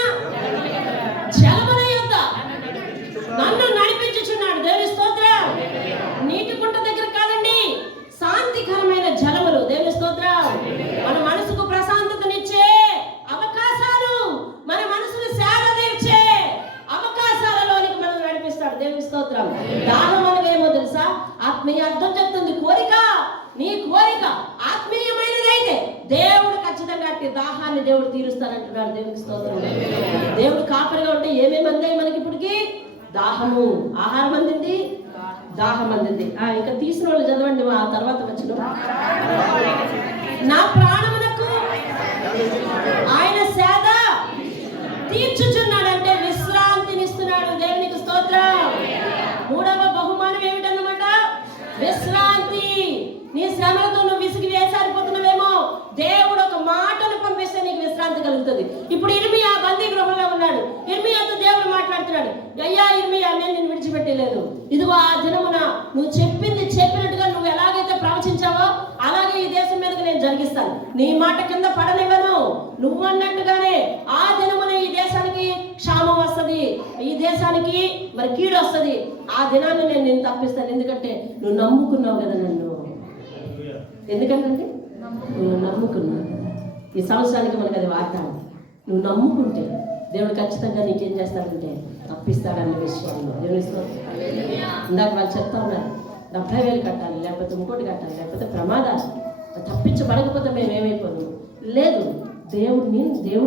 జలముల యొద్ద నన్ను నడిపించుచున్నాడు. దేవుని స్తోత్రం. నీటి కుంట దగ్గర కాదండి, శాంతికరమైన జలములు. దేవుని స్తోత్రం. మన మనసుకు ప్రశాంతతనిచ్చే అవకాశాలు, మన మనసును సేద తీర్చే అవకాశాలలోనికి మనం నడిపిస్తాడు. దేవుని స్తోత్రం. దాహం అనేమో తెలుసా? ఆత్మీయ అర్థం చెప్తుంది. కోరిక, నీ కోరిక ఆత్మీయమైనదైతే దేవుడు ఖచ్చితంగా దాహాన్ని దేవుడు తీరుస్తానంటున్నాడు. దేవునికి స్తోత్రం. దేవుడు కాపరిగా ఉంటే ఏమేమి అందాయి మనకి? ఇప్పటికి దాహము, ఆహారం అందింది, దాహం అందింది. ఇంకా తీసిన వాళ్ళు చదవండి. ఆ తర్వాత వచ్చిన నా ప్రాణమునకు ఆయన సేద తీర్చుచున్నాడు, అంటే విశ్రాంతినిస్తున్నాడు. దేవునికి స్తోత్రం. 3వ బహుమానం ఏమిటన్నమాట? విశ్రాంతి. నీ శ్రమలతో నువ్వు విసిగి వేసారిపోతున్నావేమో, దేవుడు ఒక మాటను పంపిస్తే నీకు విశ్రాంతి కలుగుతుంది. ఇప్పుడు ఇర్మియా బందీ గృహంలో ఉన్నాడు. ఇర్మియాతో దేవుడు మాట్లాడుతున్నాడు. అయ్యా ఇర్మియా, నేను నిన్ను విడిచిపెట్టలేదు. ఇదిగో ఆ దినమున నువ్వు చెప్పినట్టుగా నువ్వు ఎలాగైతే ప్రవచించావో అలాగే ఈ దేశం మీదకి నేను జరిగిస్తాను. నీ మాట కింద పడనివ్వను. నువ్వు అన్నట్టుగానే ఆ దినమున ఈ దేశానికి క్షామం వస్తుంది, ఈ దేశానికి మరి కీడు వస్తుంది. ఆ దినాన్ని నేను నిన్ను తప్పిస్తాను. ఎందుకంటే నువ్వు నమ్ముకున్నావు కదా నన్ను. ఎందుకంటే నువ్వు నమ్ముకున్నావు కదా. ఈ సంవత్సరానికి మనకు అది వాగ్దానం. నువ్వు నమ్ముకుంటే దేవుడు ఖచ్చితంగా నీకేం చేస్తాడంటే తప్పిస్తాడన్న విషయంలో. దేవుని స్తోత్రం. ఇందాక వాళ్ళు చెప్తా ఉన్నారు, 70,000 కట్టాలి, లేకపోతే ఇంకోటి కట్టాలి, లేకపోతే ప్రమాదాలు. తప్పించబడకపోతే మేము ఏమైపోదు. లేదు, దేవుడు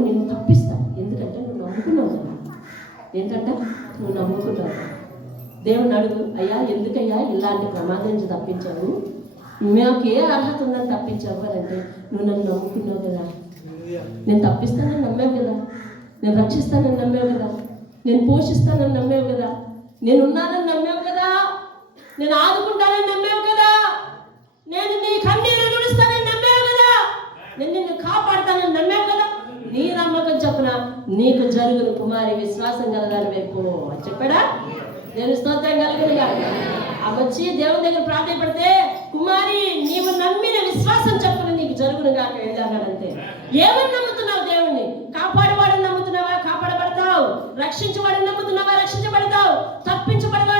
నిన్ను తప్పిస్తాడు. ఎందుకంటే నువ్వు నమ్ముకున్నావు కదా. ఏంటంటే నువ్వు నమ్ముకున్నావు. దేవుని అడుగు, అయ్యా ఎందుకయ్యా ఇలాంటి ప్రమాదం నుంచి తప్పించావు, మాకు ఏ అర్హత ఉందని తప్పించావు అని అంటే, నువ్వు నన్ను నమ్ముకున్నావు కదా, నేను తప్పిస్తానని నమ్మావు కదా, నేను రక్షిస్తానని నమ్మావు కదా, నేను పోషిస్తానని నమ్మావు కదా, నేను ఉన్నానని నమ్మావు కదా, నేను ఆదుకుంటానని నమ్మావు కదా, నేను నీ కన్నీరు తుడుస్తానని నమ్మావు కదా, నేను నిన్ను కాపాడుతానని నమ్మావు కదా. నీ నమ్మకం చొప్పున నీకు జరుగును కుమారి, విశ్వాసం కలగాలి వైపు చెప్పాడా? దేవుని స్తోత్రం కలుగునుగా. వచ్చి దేవుని దగ్గర ప్రాధాన్యపడితే, కుమారి నీవు నమ్మిన విశ్వాసం చొప్పున నీకు జరుగునుగా వెళ్ళానంతే. ఏమని నమ్ముతున్నావు? దేవుణ్ణి. కాపాడువాడిని నమ్ముతున్నావా? కాపాడబడతావు. రక్షించవాడిని నమ్ముతున్నావా? రక్షించబడతావు. తప్పించవాడిని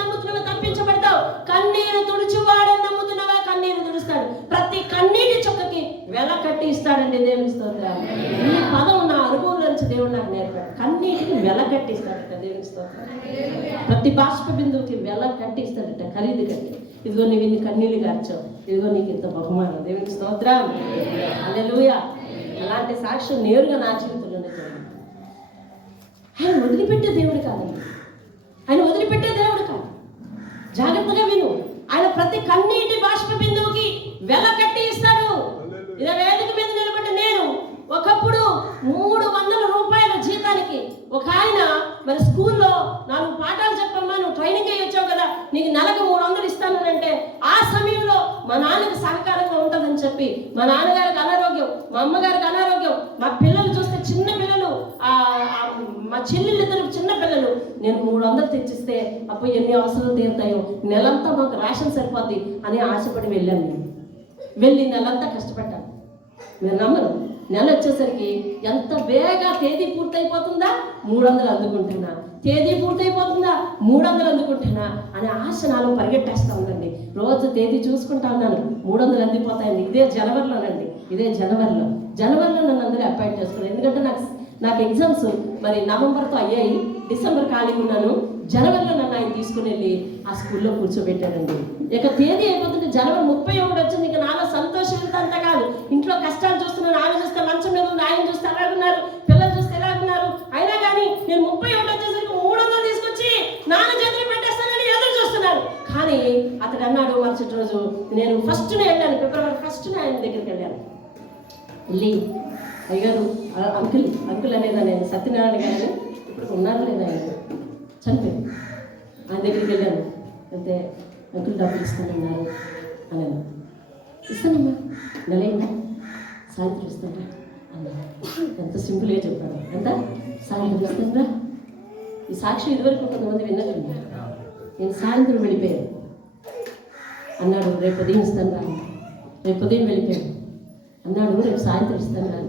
నమ్ముతున్నావా? తప్పించబడతావు. కన్నీరు తుడుచువాడిని నమ్ముతున్నావా? కన్నీరు తుడుస్తాడు. ప్రతి కన్నీటి చుక్కకి వెల కట్టి ఇస్తాడండి. దేవుని స్తోత్రం. ఈ పదం నా అనుభవం నుంచి దేవుడు నాకు నేర్పాడు. కన్నీటి వెల కట్టిస్తాడట. దేవుని స్తోత్రం. ప్రతి బాష్ప బిందువుకి వెల కట్టిస్తాడట, ఖరీదు కట్టి. ఇదిగో నీవు ఇన్ని కన్నీళ్ళు గార్చావు, ఇదిగో నీకు ఇంత బహుమానం. దేవుని స్తోత్రం. హల్లెలూయా. అలాంటి సాక్ష్యం నేరుగా నా జీవితంలోనే జరిగింది. ఆయన వదిలిపెట్టే దేవుడు కాదండి, ఆయన వదిలిపెట్టే దేవుడు కాదు. జాగ్రత్తగా విను. ఆయన ప్రతి కన్నీటి బాష్ప బిందువుకి వెల కట్టి ఇస్తాడు. ఇలా వేదిక మీద నిలబడి నేను ఒకప్పుడు 300 రూపాయల జీతానికి ఒక ఆయన మరి స్కూల్లో 4 పాఠాలు చెప్పమ్మా, నువ్వు ట్రైనింగ్ అయ్యి వచ్చావు కదా, నీకు నెలకు 300 ఇస్తానంటే ఆ సమయంలో మా నాన్నకి సహకారంగా ఉంటుందని చెప్పి మా నాన్నగారికి అనారోగ్యం, మా అమ్మగారికి అనారోగ్యం, మా పిల్లలు చూస్తే చిన్న పిల్లలు, మా చెల్లెళ్ళిద్దరు చిన్న పిల్లలు, నేను 300 తెచ్చిస్తే అప్పుడు ఎన్ని అవసరాలు తీరుతాయో, నెలంతా మాకు రేషన్ సరిపోద్ది అని ఆశపడి వెళ్ళాను. నేను వెళ్ళి నెలంతా కష్టపడ్డాను. మీరు నమ్మరు, నెల వచ్చేసరికి ఎంత వేగా తేదీ పూర్తయిపోతుందా 300 అందుకుంటున్నా, తేదీ పూర్తయిపోతుందా 300 అందుకుంటున్నా అనే ఆశ నాలో పరిగెట్టేస్తా ఉందండి. రోజు తేదీ చూసుకుంటా ఉన్నాను, 300 అందిపోతాయండి. ఇదే జనవరిలో నన్ను అందరూ అపాయింట్ చేసుకున్నాను. ఎందుకంటే నాకు ఎగ్జామ్స్ మరి నవంబర్తో అయ్యాయి, డిసెంబర్ ఖాళీగా ఉన్నాను. జనవరిలో నన్ను ఆయన తీసుకుని వెళ్ళి ఆ స్కూల్లో కూర్చోబెట్టాడండి. ఇక తేదీ అయిపోతుంటే జనవరి 31 వచ్చింది. ఇక నాలో సంతోషం అంత కాదు. ఇంట్లో కష్టాలు చూస్తున్నాను, ఆలోచిస్తే మంచం మీద ఉంది, ఆయన చూస్తే ఎలాగున్నారు, పిల్లలు చూస్తే ఎలాగున్నారు. అయినా కానీ నేను 31 వచ్చేసరికి 300 తీసుకొచ్చి నాన్న చేతులు పెట్టేస్తానని ఎదురు చూస్తున్నాను. కానీ అతడు అన్నాడు మరుసటి రోజు, నేను ఫస్ట్నే వెళ్ళాను, ఫిబ్రవరి 1న ఆయన దగ్గరికి వెళ్ళాను. వెళ్ళి అయ్యారు అంకుల్ అనేదా, నేను సత్యనారాయణ గారు ఇప్పుడు ఉన్నారు లేదా, ఆయన చనిపోయింది. ఆయన దగ్గరికి వెళ్ళాను. అయితే అంకుల్ డబ్బులు ఇస్తానన్నారు అన్నాను. ఇస్తానమ్మా, నెలైందా, సాయంత్రం ఇస్తాను అన్నాను. ఎంత సింపుల్గా చెప్పాడు. ఎంత సాయంత్రం ఇస్తానరా. ఈ సాక్షి ఇదివరకు కొంతమంది విన్నట్టుంది. నేను సాయంత్రం వెళ్ళిపోయాను అన్నాడు. రేపు ఉదయం ఇస్తాను రా. రేపు ఉదయం వెళ్ళిపోయాను అన్నాడు. రేపు సాయంత్రం ఇస్తాను రా.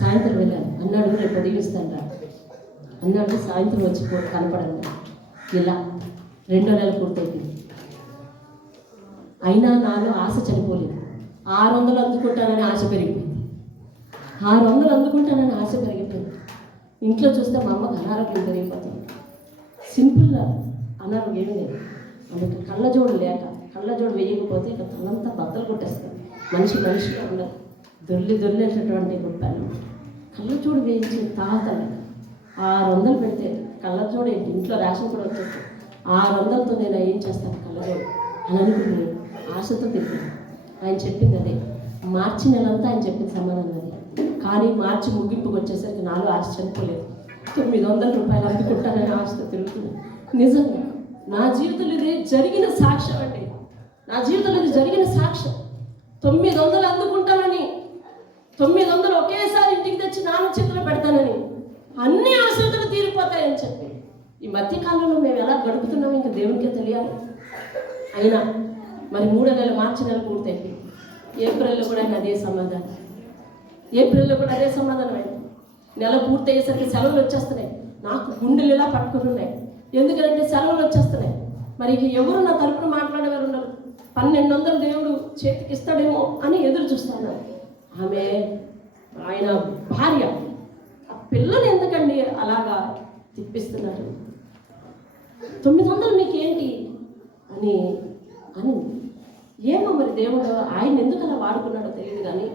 సాయంత్రం వెళ్ళాను అన్నాడు. రేపు ఉదయం ఇస్తాను రా అన్నాడు. సాయంత్రం వచ్చి కనపడండి. ఇలా 2వ నెల పూర్తయిపోయింది. అయినా నాలో ఆశ చనిపోలేదు. 600 అందుకుంటానని ఆశ పెరిగిపోయింది. 600 అందుకుంటానని ఆశ పెరిగిపోయింది. ఇంట్లో చూస్తే మా అమ్మకి అనారోగ్యం పెరిగిపోతుంది. సింపుల్గా అనారోగ్యం ఏమీ లేదు. ఆమెకు కళ్ళజోడు లేక, కళ్ళజోడు వేయకపోతే ఇక తలంతా బద్దలు కొట్టేస్తుంది. మనిషిగా ఉండదు. దొర్లేటటువంటి గొప్పలు. కళ్ళజోడు వేయించి తాగుతాను. 600 పెడితే కళ్ళజోడు ఏంటి, ఇంట్లో రేషన్ కూడా వచ్చేది. 600తో నేను ఏం చేస్తాను కళ్ళజోడు అని అనుకుని ఆశతో తిరిగాను. ఆయన చెప్పింది అదే. మార్చి నెలంతా ఆయన చెప్పింది సమాధానం అది. కానీ మార్చి ముగింపుకి వచ్చేసరికి నాలో ఆశ చనిపోలేదు. 900 రూపాయలు అందుకుంటానని ఆశతో తిరుగుతుంది. నిజంగా నా జీవితంలో ఇది జరిగిన సాక్ష్యం అండి. నా జీవితంలో ఇది జరిగిన సాక్ష్యం. 900 అందుకుంటానని, 900 ఒకేసారి ఇంటికి తెచ్చి నాన్న చేతిలో పెడతానని, అన్ని అవసరతలు తీరిపోతాయని చెప్పి ఈ మధ్యకాలంలో మేము ఎలా గడుపుతున్నామో ఇంకా దేవునికే తెలియాలి. అయినా మరి 3వ నెల, మార్చి నెల పూర్తయింది. ఏప్రిల్లో కూడా అదే సమాధానం. అయింది. నెల పూర్తయ్యేసరికి సెలవులు వచ్చేస్తున్నాయి. నాకు గుండెలు ఇలా పట్టుకుని ఉన్నాయి. ఎందుకంటే సెలవులు వచ్చేస్తున్నాయి. మరి ఎవరు నా తరపున మాట్లాడేవారు ఉన్నారు. 1200 దేవుడు చేతికి ఇస్తాడేమో అని ఎదురు చూస్తాను. ఆమె ఆయన భార్య, ఆ పిల్లలు ఎందుకండి అలాగా తిప్పిస్తున్నారు, 900 మీకు ఏంటి అని ఏమో మరి దేవుడు ఆయన ఎందుకు అలా వాడుకున్నాడో తెలియదు. కానీ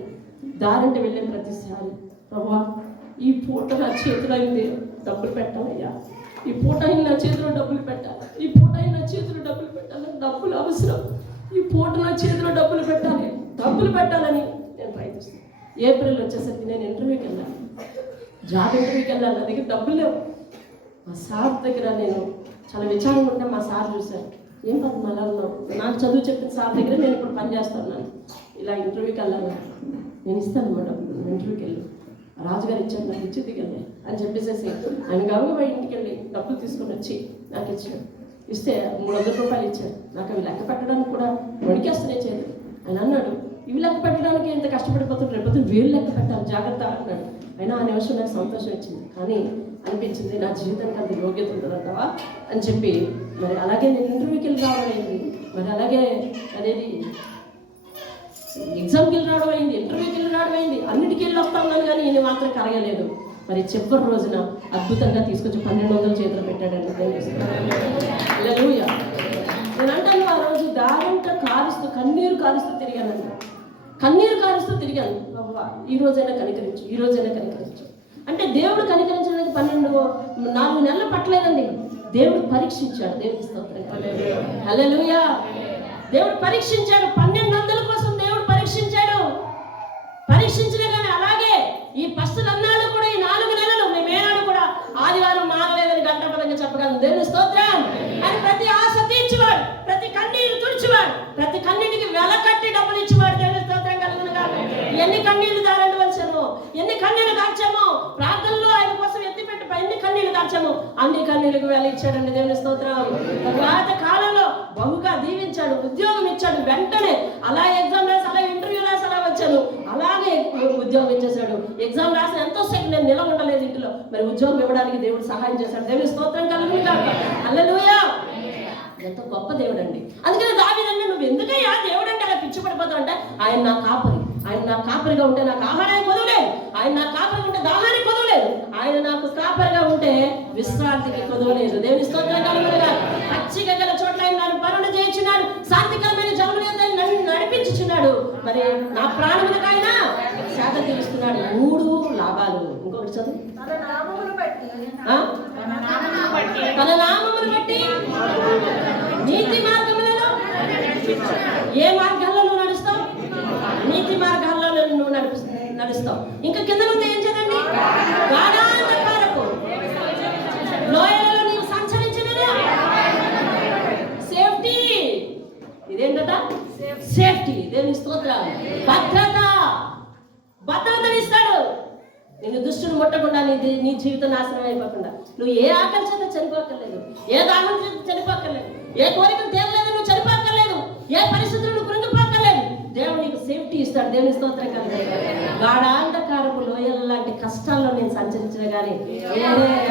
దారింటి వెళ్ళే ప్రతిసారి ప్రభువా ఈ పూట నా చేతిలో అయింది డబ్బులు పెట్టాలయ్యా, ఈ పూట అయిన నా చేతిలో డబ్బులు పెట్టాలి, ఈ పూట అయిన నా చేతిలో డబ్బులు పెట్టాలి, డబ్బులు అవసరం, ఈ పూట నా చేతిలో డబ్బులు పెట్టాలని నేను ప్రయత్నిస్తాను. ఏప్రిల్ వచ్చేసరికి నేను ఇంటర్వ్యూకి వెళ్ళాను, జాబ్ ఇంటర్వ్యూకి వెళ్ళాను. నా దగ్గర డబ్బులు లేవు. మా సార్ దగ్గర నేను చాలా విచారంగా ఉంటే మా సార్ చూశాను. ఏం పని మళ్ళా ఉన్నావు, నాకు చదువు చెప్పిన సార్ దగ్గర నేను ఇప్పుడు పని చేస్తున్నాను, ఇలా ఇంటర్వ్యూకి వెళ్ళాను, నేను ఇస్తాను మేడం, ఇంటర్వ్యూకి వెళ్ళి రాజుగారు ఇచ్చారు, నాకు ఇచ్చి దిగండి అని చెప్పేసేసి ఆయన గబగబా ఇంటికి వెళ్ళి డబ్బులు తీసుకొని వచ్చి నాకు ఇచ్చాడు. ఇస్తే 300 రూపాయలు ఇచ్చారు. నాకు అవి లెక్క పెట్టడానికి కూడా వణికేస్తూనే చేయదు. ఆయన అన్నాడు, ఇవి లెక్క పెట్టడానికి ఎంత కష్టపడిపోతుంది, రేపు వీళ్ళు లెక్క పెట్టాలి జాగ్రత్త అన్నాడు. అయినా ఆ నిమిషం నాకు సంతోషం వచ్చింది. కానీ అనిపించింది నా జీవితానికి అంత యోగ్యత ఉంటుందంటావా అని చెప్పి మరి అలాగే నేను ఇంటర్వ్యూకి వెళ్ళి రావడం అయింది. మరి అలాగే అనేది ఎగ్జామ్కి వెళ్ళి రావడం అయింది, ఇంటర్వ్యూకి వెళ్ళి రావడం అయింది, అన్నిటికి వెళ్ళి వస్తా ఉన్నాను. కానీ ఈయన మాత్రం కరగలేదు. మరి చివరి రోజున అద్భుతంగా తీసుకొచ్చి 1200 చేతులు పెట్టాడండి. హల్లెలూయా. నేను అంటాను, ఆ రోజు దారంట కారుస్తూ కన్నీరు కారుస్తూ తిరిగానండి. కన్నీరు కారుస్తూ తిరిగాను. ఈ రోజైనా కనికరించు, ఈ రోజైనా కనికరించు అంటే దేవుడు కనికరించడానికి 4 నెలలు పట్టలేదండి. దేవుడు పరీక్షించాడు. దేవుడికి స్తోత్రం. హల్లెలూయా. దేవుడు పరీక్షించాడు. 1200 కోసం దేవుడు పరీక్షించాడు. పరీక్షించిన కానీ అలాగే ఈ పస్తులన్నాడు కూడా ఈ 4 నెలలు మేమేనాడు కూడా ఆదివారం మారలేదని గంటపదంగా చెప్పగలను. దేవుని స్తోత్రం. అని ప్రతి ఆశ తీర్చువాడు, ప్రతి కన్నీరు తుడిచివాడు, ప్రతి కన్నీటికి వెల కట్టి డబ్బులు ఇచ్చేవాడు. దేవుని స్తోత్రం కలుగును గాక. ఎన్ని కన్నీళ్లు దారండవలసాము, ఎన్ని కన్నీళ్లు దాచాము, ప్రార్థనలో ఆయన కోసం ఎత్తిపెట్టి ఎన్ని కన్నీళ్లు దాచాము, అన్ని కన్నీళ్లకు వెల ఇచ్చాడండి. దేవుని స్తోత్రం. తర్వాత కాలంలో బహుగా దీవించాడు, ఉద్యోగం ఇచ్చాడు. వెంటనే అలా ఎగ్జామ్ రాసి అలా ఇంటర్వ్యూ రాసి అలా వచ్చాను, అలాగే ఉద్యోగం ఇచ్చేసాడు. ఎగ్జామ్ రాసిన ఎంతోసేపు నేను నిలవ ఉండలేదు ఇంట్లో, మరి ఉద్యోగం ఇవ్వడానికి దేవుడు సహాయం చేశాడు. దేవుని స్తోత్రం కలుగును గాక. హల్లెలూయా. ఎంత గొప్ప దేవుడు అండి. అందుకని దావీదంటే, నువ్వు ఎందుకయ్యా దేవుడు అంటే అలా పిచ్చి పడిపోతావు అంటే, ఆయన నా కాపరి, ఆయన నా కాపరిగా ఉంటే నాకు ఆహారానికి కొదవలేదు, ఆయన నా కాపరిగా ఉంటే దాహానికి కొదవలేదు, ఆయన నాకు కాపరిగా ఉంటే విశ్రాంతికి కొదవలేదు. దేవుని స్తోత్రం కలుగును గాక. పచ్చిక గల చోట్ల ఆయన నన్ను పరుణ చేయించున్నాడు, శాంతికరమైన జలముల యొద్ద నన్ను నడిపించుచున్నాడు, మరి నా ప్రాణములకు ఆయన శాత తీరుస్తున్నాడు. 3 లాభాలు. ఇంకొకటి చదువు. తన నామమును బట్టి నీతి మార్గములలో, ఏ మార్గాల్లో నువ్వు నడుస్తావు? నీతి మార్గాల్లో నువ్వు నడుస్తావు. ఇంకా కింద ముందు ఏం చదండి, గాఢాంధకారపు లోయలలో నీవు సంచరించినను. సేఫ్టీ. ఇదేంటట? సేఫ్టీ. దేవుని స్తోత్రం. భద్రతనిస్తాడు. నిన్ను దుష్టుడు ముట్టకుండా, నీ జీవితం నాశనం అయిపోకుండా, నువ్వు ఏ ఆకలి చేత చనిపోక్కర్లేదు, ఏ దాహం చేత చనిపోక్కర్లేదు, ఏ కోరికలు తేవలేదు నువ్వు చనిపోక్కర్లేదు, ఏ పరిస్థితులను కృంగిపోక్కర్లేదు. దేవుడు నీకు సేఫ్టీ ఇస్తాడు. దేవుని స్తోత్రం కలుగును. గాఢాంధకారపు లోయల లాంటి కష్టాల్లో నేను సంచరించిన కానీ ఏ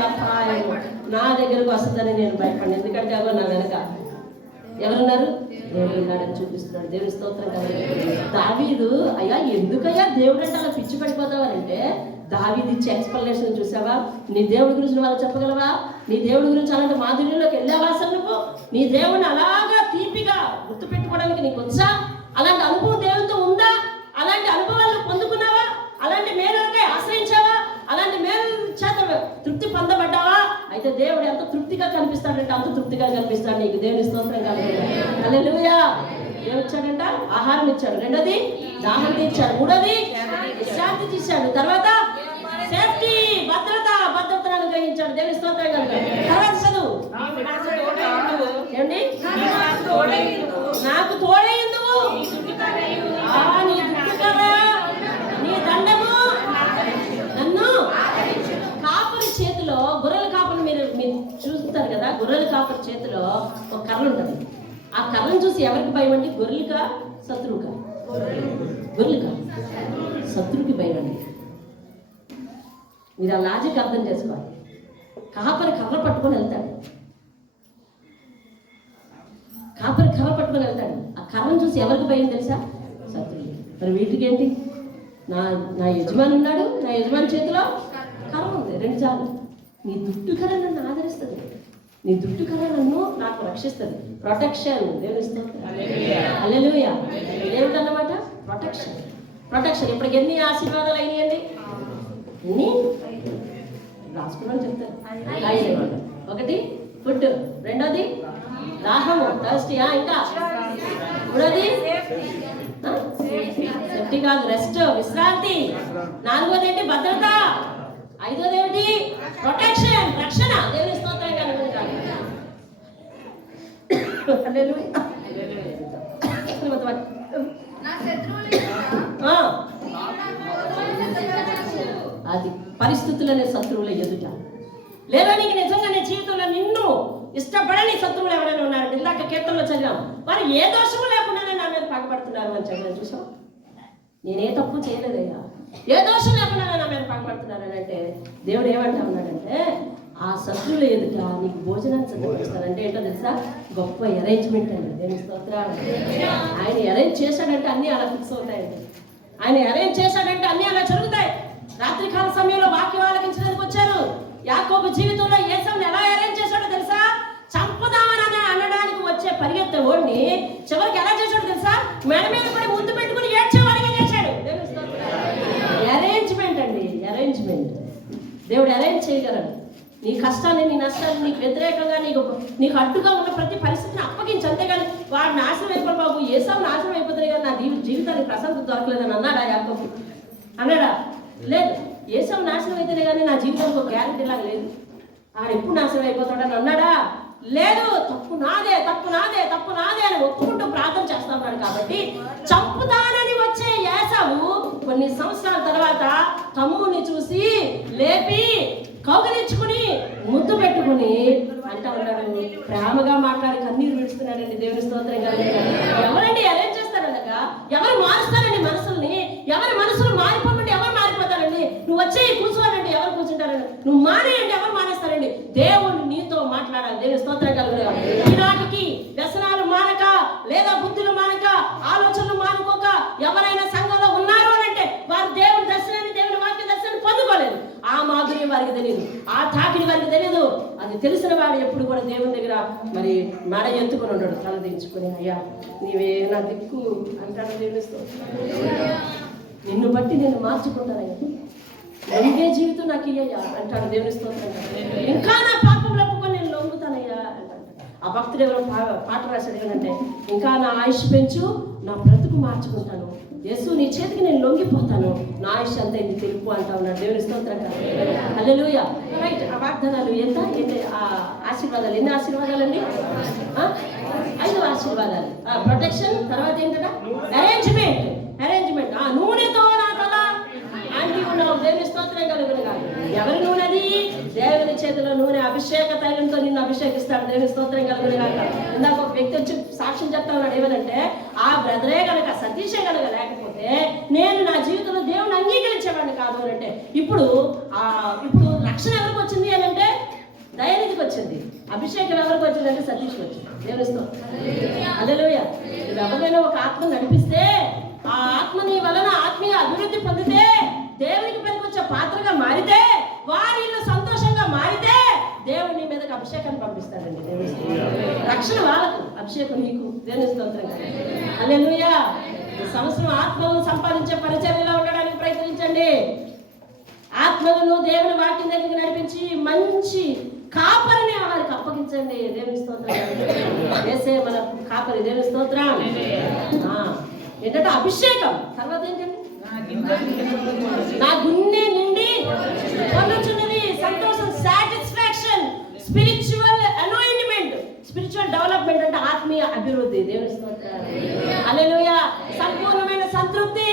అపాయం నా దగ్గరకు వస్తుందని నేను భయపడిన. ఎందుకంటే అగో నా వెనక ఎవరున్నారు? దేవుడు ఉన్నాడని చూపిస్తున్నాడు. దేవుని స్తోత్రం కలుగును. దావీదు, అయ్యా ఎందుకయ్యా దేవుడు అంటే అలా పిచ్చి పడిపోతావనంటే, దావీదు ఇచ్చే ఎక్స్ప్లెనేషన్ చూసావా? నీ దేవుడి గురించి వాళ్ళు చెప్పగలవా? నీ దేవుడి గురించి అలాంటి మాధుర్యంలోకి వెళ్ళావా? అసలు నువ్వు నీ దేవుడిని అలాగా తీపిగా గుర్తుపెట్టుకోవడానికి నీకు వచ్చా? అలాంటి అనుభవం దేవుడితో ఉందా? అలాంటి అనుభవాలను పొందుకున్నావా? అలాంటి మేలులకై ఆశ్రయించావా? అలాంటి మేలు చేత తృప్తి పొందబడ్డావా? అయితే దేవుడు ఎంత తృప్తిగా కనిపిస్తాడంటే అంత తృప్తిగా కనిపిస్తాడు నీకు. దేవుని స్తోత్రం కలుగును. హల్లెలూయా. ఏమిచ్చాడంట? ఆహారం ఇచ్చాడు. 2వది దాహం తీర్చాడు. 3వది శాంతి తీర్చాడు. తర్వాత సేఫ్టీ, భద్రతను అనుగ్రహించాడు. దేవుని స్తోత్రం కలుగును. తర్వాత చదువు. ఏమండి? నాకు తోడైందువు, నీ దుడ్డుకర్ర, నీ దండము నన్ను. కాపరి చేతిలో, గొర్రెల కాపరి మీరు చూస్తారు కదా, గొర్రెల కాపరి చేతిలో ఒక కర్ర ఉంటుంది. ఆ కర్రను చూసి ఎవరికి భయం అండి? గొర్రెలుగా శత్రువుగా? గొర్రెలుగా శత్రువుకి భయం అండి. మీరు ఆ లాజిక్ అర్థం చేసుకోవాలి. కాపరి కర్ర పట్టుకొని వెళ్తాడు, కాపరి కర్ర పట్టుకొని వెళ్తాడు. ఆ కర్రను చూసి ఎవరికి భయం తెలుసా? శత్రువు. మరి వీటికి ఏంటి? నా యజమాని ఉన్నాడు, నా యజమాని చేతిలో కర్ర ఉంది, 2 చాలు. నీ దుట్టు కర్ర నన్ను ఆదరిస్తుంది, నీ దుట్టు కర్ర నన్ను నాకు రక్షిస్తుంది. ప్రొటెక్షన్. దేవుని స్తోత్రం. హల్లెలూయా. ఏమిటన్నమాట? ప్రొటెక్షన్. ప్రొటెక్షన్. ఇప్పటికి ఎన్ని ఆశీర్వాదాలు అయినాయండి? ఎన్ని రాసుకున్నాను చెప్తారు. 1 ఫుడ్, 2వది దాహము, థర్స్టీ, ఇంకా 3వది సేఫ్టీ కాదు, రెస్ట్, విశ్రాంతి. 4వది ఏంటి? భద్రత. 5వది ఏమిటి? ప్రొటెక్షన్, రక్షణ. దేవుని స్తోత్రం కలుగును గాక. హల్లెలూయా. అది పరిస్థితులనే శత్రువుల ఎదుట. లేదా నీకు నిజంగా నీ జీవితంలో నిన్ను ఇష్టపడని శత్రువులు ఎవరైనా ఉన్నారంటే, ఇందాక కీర్తనలో చదివాం, వారు ఏ దోషము లేకుండానే నా మీద పగబడుతున్నారు అని చదివాను. చూసాం? నేనే తప్పు చేయలేదయ్యా, ఏ దోషం లేకుండా నా మీద పగబడుతున్నారు అని అంటే, దేవుడు ఏమంటా ఉన్నాడంటే, ఆ శత్రువుల ఎదుట నీకు భోజనాన్ని సిద్ధపరుస్తానంటే ఏంటో తెలుసా? గొప్ప అరేంజ్మెంట్ అండి. దేవుని స్తోత్రం. ఆయన అరేంజ్ చేశాడంటే అన్నీ అలా ఫిక్స్ అవుతాయండి. ఆయన అరేంజ్ చేశాడంటే అన్నీ అలా జరుగుతాయి. రాత్రికాల సమయంలో వాక్యం ఆలకించడానికి వచ్చారు. యాకోబు జీవితంలో ఏసావుని ఎలా అరేంజ్ చేశాడో తెలుసా? చంపుదామని అనడానికి వచ్చే పరిగెత్తే ఓడిని చివరికి ఎలా చేశాడో తెలుసా? మెడ మీద పడి ముద్దు పెట్టుకుని ఏడ్చేవాడిగా చేశాడు. అరేంజ్మెంట్ అండి, అరేంజ్మెంట్. దేవుడు అరేంజ్ చేయగలడు. నీ కష్టాన్ని, నీ నష్టాన్ని, నీకు వ్యతిరేకంగా, నీకు అడ్డుగా ఉన్న ప్రతి పరిస్థితిని అప్పగించి. అంతేగాని వాడు నాశనం అయిపోయి బాబు ఏసావు నాశనం అయిపోతుంది కానీ నా జీవితానికి ప్రశాంతత దొరకలేదని అన్నాడా యాకోబు? అన్నాడా? లేదు. ఏసావు నాశనం అయితేనే కానీ నా జీవితానికి ఒక గ్యారెంటీ లాగా లేదు. ఆడు ఎప్పుడు నాశనం అయిపోతాడని అన్నాడా? లేదు. తప్పు నాదే, తప్పు నాదే, తప్పు నాదే అని ఒప్పుకుంటూ ప్రార్థన చేస్తా ఉన్నాడు. కాబట్టి చంపుతానని వచ్చే ఏసావు కొన్ని సంవత్సరాల తర్వాత తమ్ముడిని చూసి లేపి కౌగిలించుకుని ముద్దు పెట్టుకుని అంటా ఉన్నాడు. ప్రేమగా మాట్లాడి కన్నీరు విడుస్తున్నాడండి. దేవుని స్తోత్రం కలిగి. ఎవరండి అరేంజ్ చేస్తారనగా? ఎవరు మారుస్తారండి మనసుల్ని? ఎవరి మనసులు మారిపోమంటే ఎవరు మారిపోతారండి? నువ్వు వచ్చి కూర్చోవాలంటే ఎవరు కూర్చుంటారండి? నువ్వు మానేయండి ఎవరు మానేస్తారండి? దేవుడు నీతో మాట్లాడాలి. దేవుని స్తోత్రం కలుగుగా. ఈనాటికి వ్యసనాలు మానక, లేదా బుద్ధులు మానక, ఆలోచనలు మానుకోక ఎవరైనా సంఘంలో ఉన్నారు అని అంటే వారు దేవుని దర్శనాన్ని, దేవుని వాక్య దర్శనాన్ని పొందుకోలేదు. ఆ మాధుర్యం వారికి తెలియదు, ఆ తాకిడి వారికి తెలియదు. అది తెలిసిన వాడు ఎప్పుడు కూడా దేవుని దగ్గర మరి మెడ ఎత్తుకుని ఉంటాడు, తల దించుకుని, అయ్యా నీవే నా దిక్కు అంటాడు. దేవునిస్తూ నిన్ను బట్టి నేను మార్చుకుంటానయ్యా, లొంగే జీవితం నాకు ఇయ్యా అంటాడు. దేవునిస్తూ ఇంకా నా పాపం లప్పుకొని నేను లొంగుతానయ్యా అంటాడు. ఆ భక్తుడు ఎవరో పాట రాశాడు ఏంటంటే, ఇంకా నా ఆయుష్ పెంచు, నా బ్రతుకు మార్చుకుంటాను, యేసు నీ చేతికి నేను లొంగిపోతాను, నా ఆయుష్ అంతా ఇది తెలుపు అంటా ఉన్నాడు. దేవుని స్తోత్రం. హల్లెలూయా. రైట్. ఆ వాగ్దానాలు ఏంటి? ఆ ఆశీర్వాదాలు ఎన్ని ఆశీర్వాదాలండి? 5 ఆశీర్వాదాలు. ప్రొటెక్షన్, తర్వాత ఏంటంటే అరేంజ్మెంట్. నూనెతో నా తల అంటి ఉన్నావు. దేవుని స్తోత్రం కలుగునుగా. ఎవరి నూనెది? దేవుని చేతిలో నూనె, అభిషేక తైలంతో నిన్ను అభిషేకిస్తాడు. దేవుని స్తోత్రం కలుగునుగా. ఇందాక ఒక వ్యక్తి వచ్చి సాక్ష్యం చెప్తా ఉన్నాడు. ఏమనంటే, ఆ బ్రదరే కనుక, సతీషే కనుక లేకపోతే నేను నా జీవితంలో దేవుని అంగీకరించేవాడిని కాదు అని అంటే, ఇప్పుడు రక్షణ ఎవరికి వచ్చింది అని అంటే దయానిధికి వచ్చింది. అభిషేకం ఎవరికి వచ్చింది అంటే సతీష్కి వచ్చింది. దేవుని స్తోత్రం. హల్లెలూయా. నువ్వు ఎవరైనా ఒక ఆత్మ నడిపిస్తే, ఆ ఆత్మ నీ వలన ఆత్మీయ అభివృద్ధి పొందితే, దేవునికి పనికొచ్చే పాత్రగా మారితే, వారిలో సంతోషంగా మారితే, దేవుడు నీ మీదకి అభిషేకాన్ని పంపిస్తాడండి. దేవుని రక్షణ వాళ్ళకు, అభిషేకం నీకు. దేవుని స్తోత్రం. హల్లెలూయా. ఈ సంవత్సరం ఆత్మలను సంపాదించే పరిచర్యలో ఉండడానికి ప్రయత్నించండి. ఆత్మలను దేవుని వాక్యం దగ్గరికి నడిపించి మంచి కాపరిని వారికి అప్పగించండి. దేవుని స్తోత్రం. వేసే మన కాపరి. దేవుని స్తోత్రం. ఏంటంటే అభిషేకం. తర్వాత ఏంటంటే నా గుండె నిండి పొందుచున్నది సంతోషం, satisfaction, spiritual anointment. Spiritual development అంటే ఆత్మీయ అభివృద్ధి. దేవుని స్తోత్రం. హల్లెలూయా. సంపూర్ణమైన సంతృప్తి,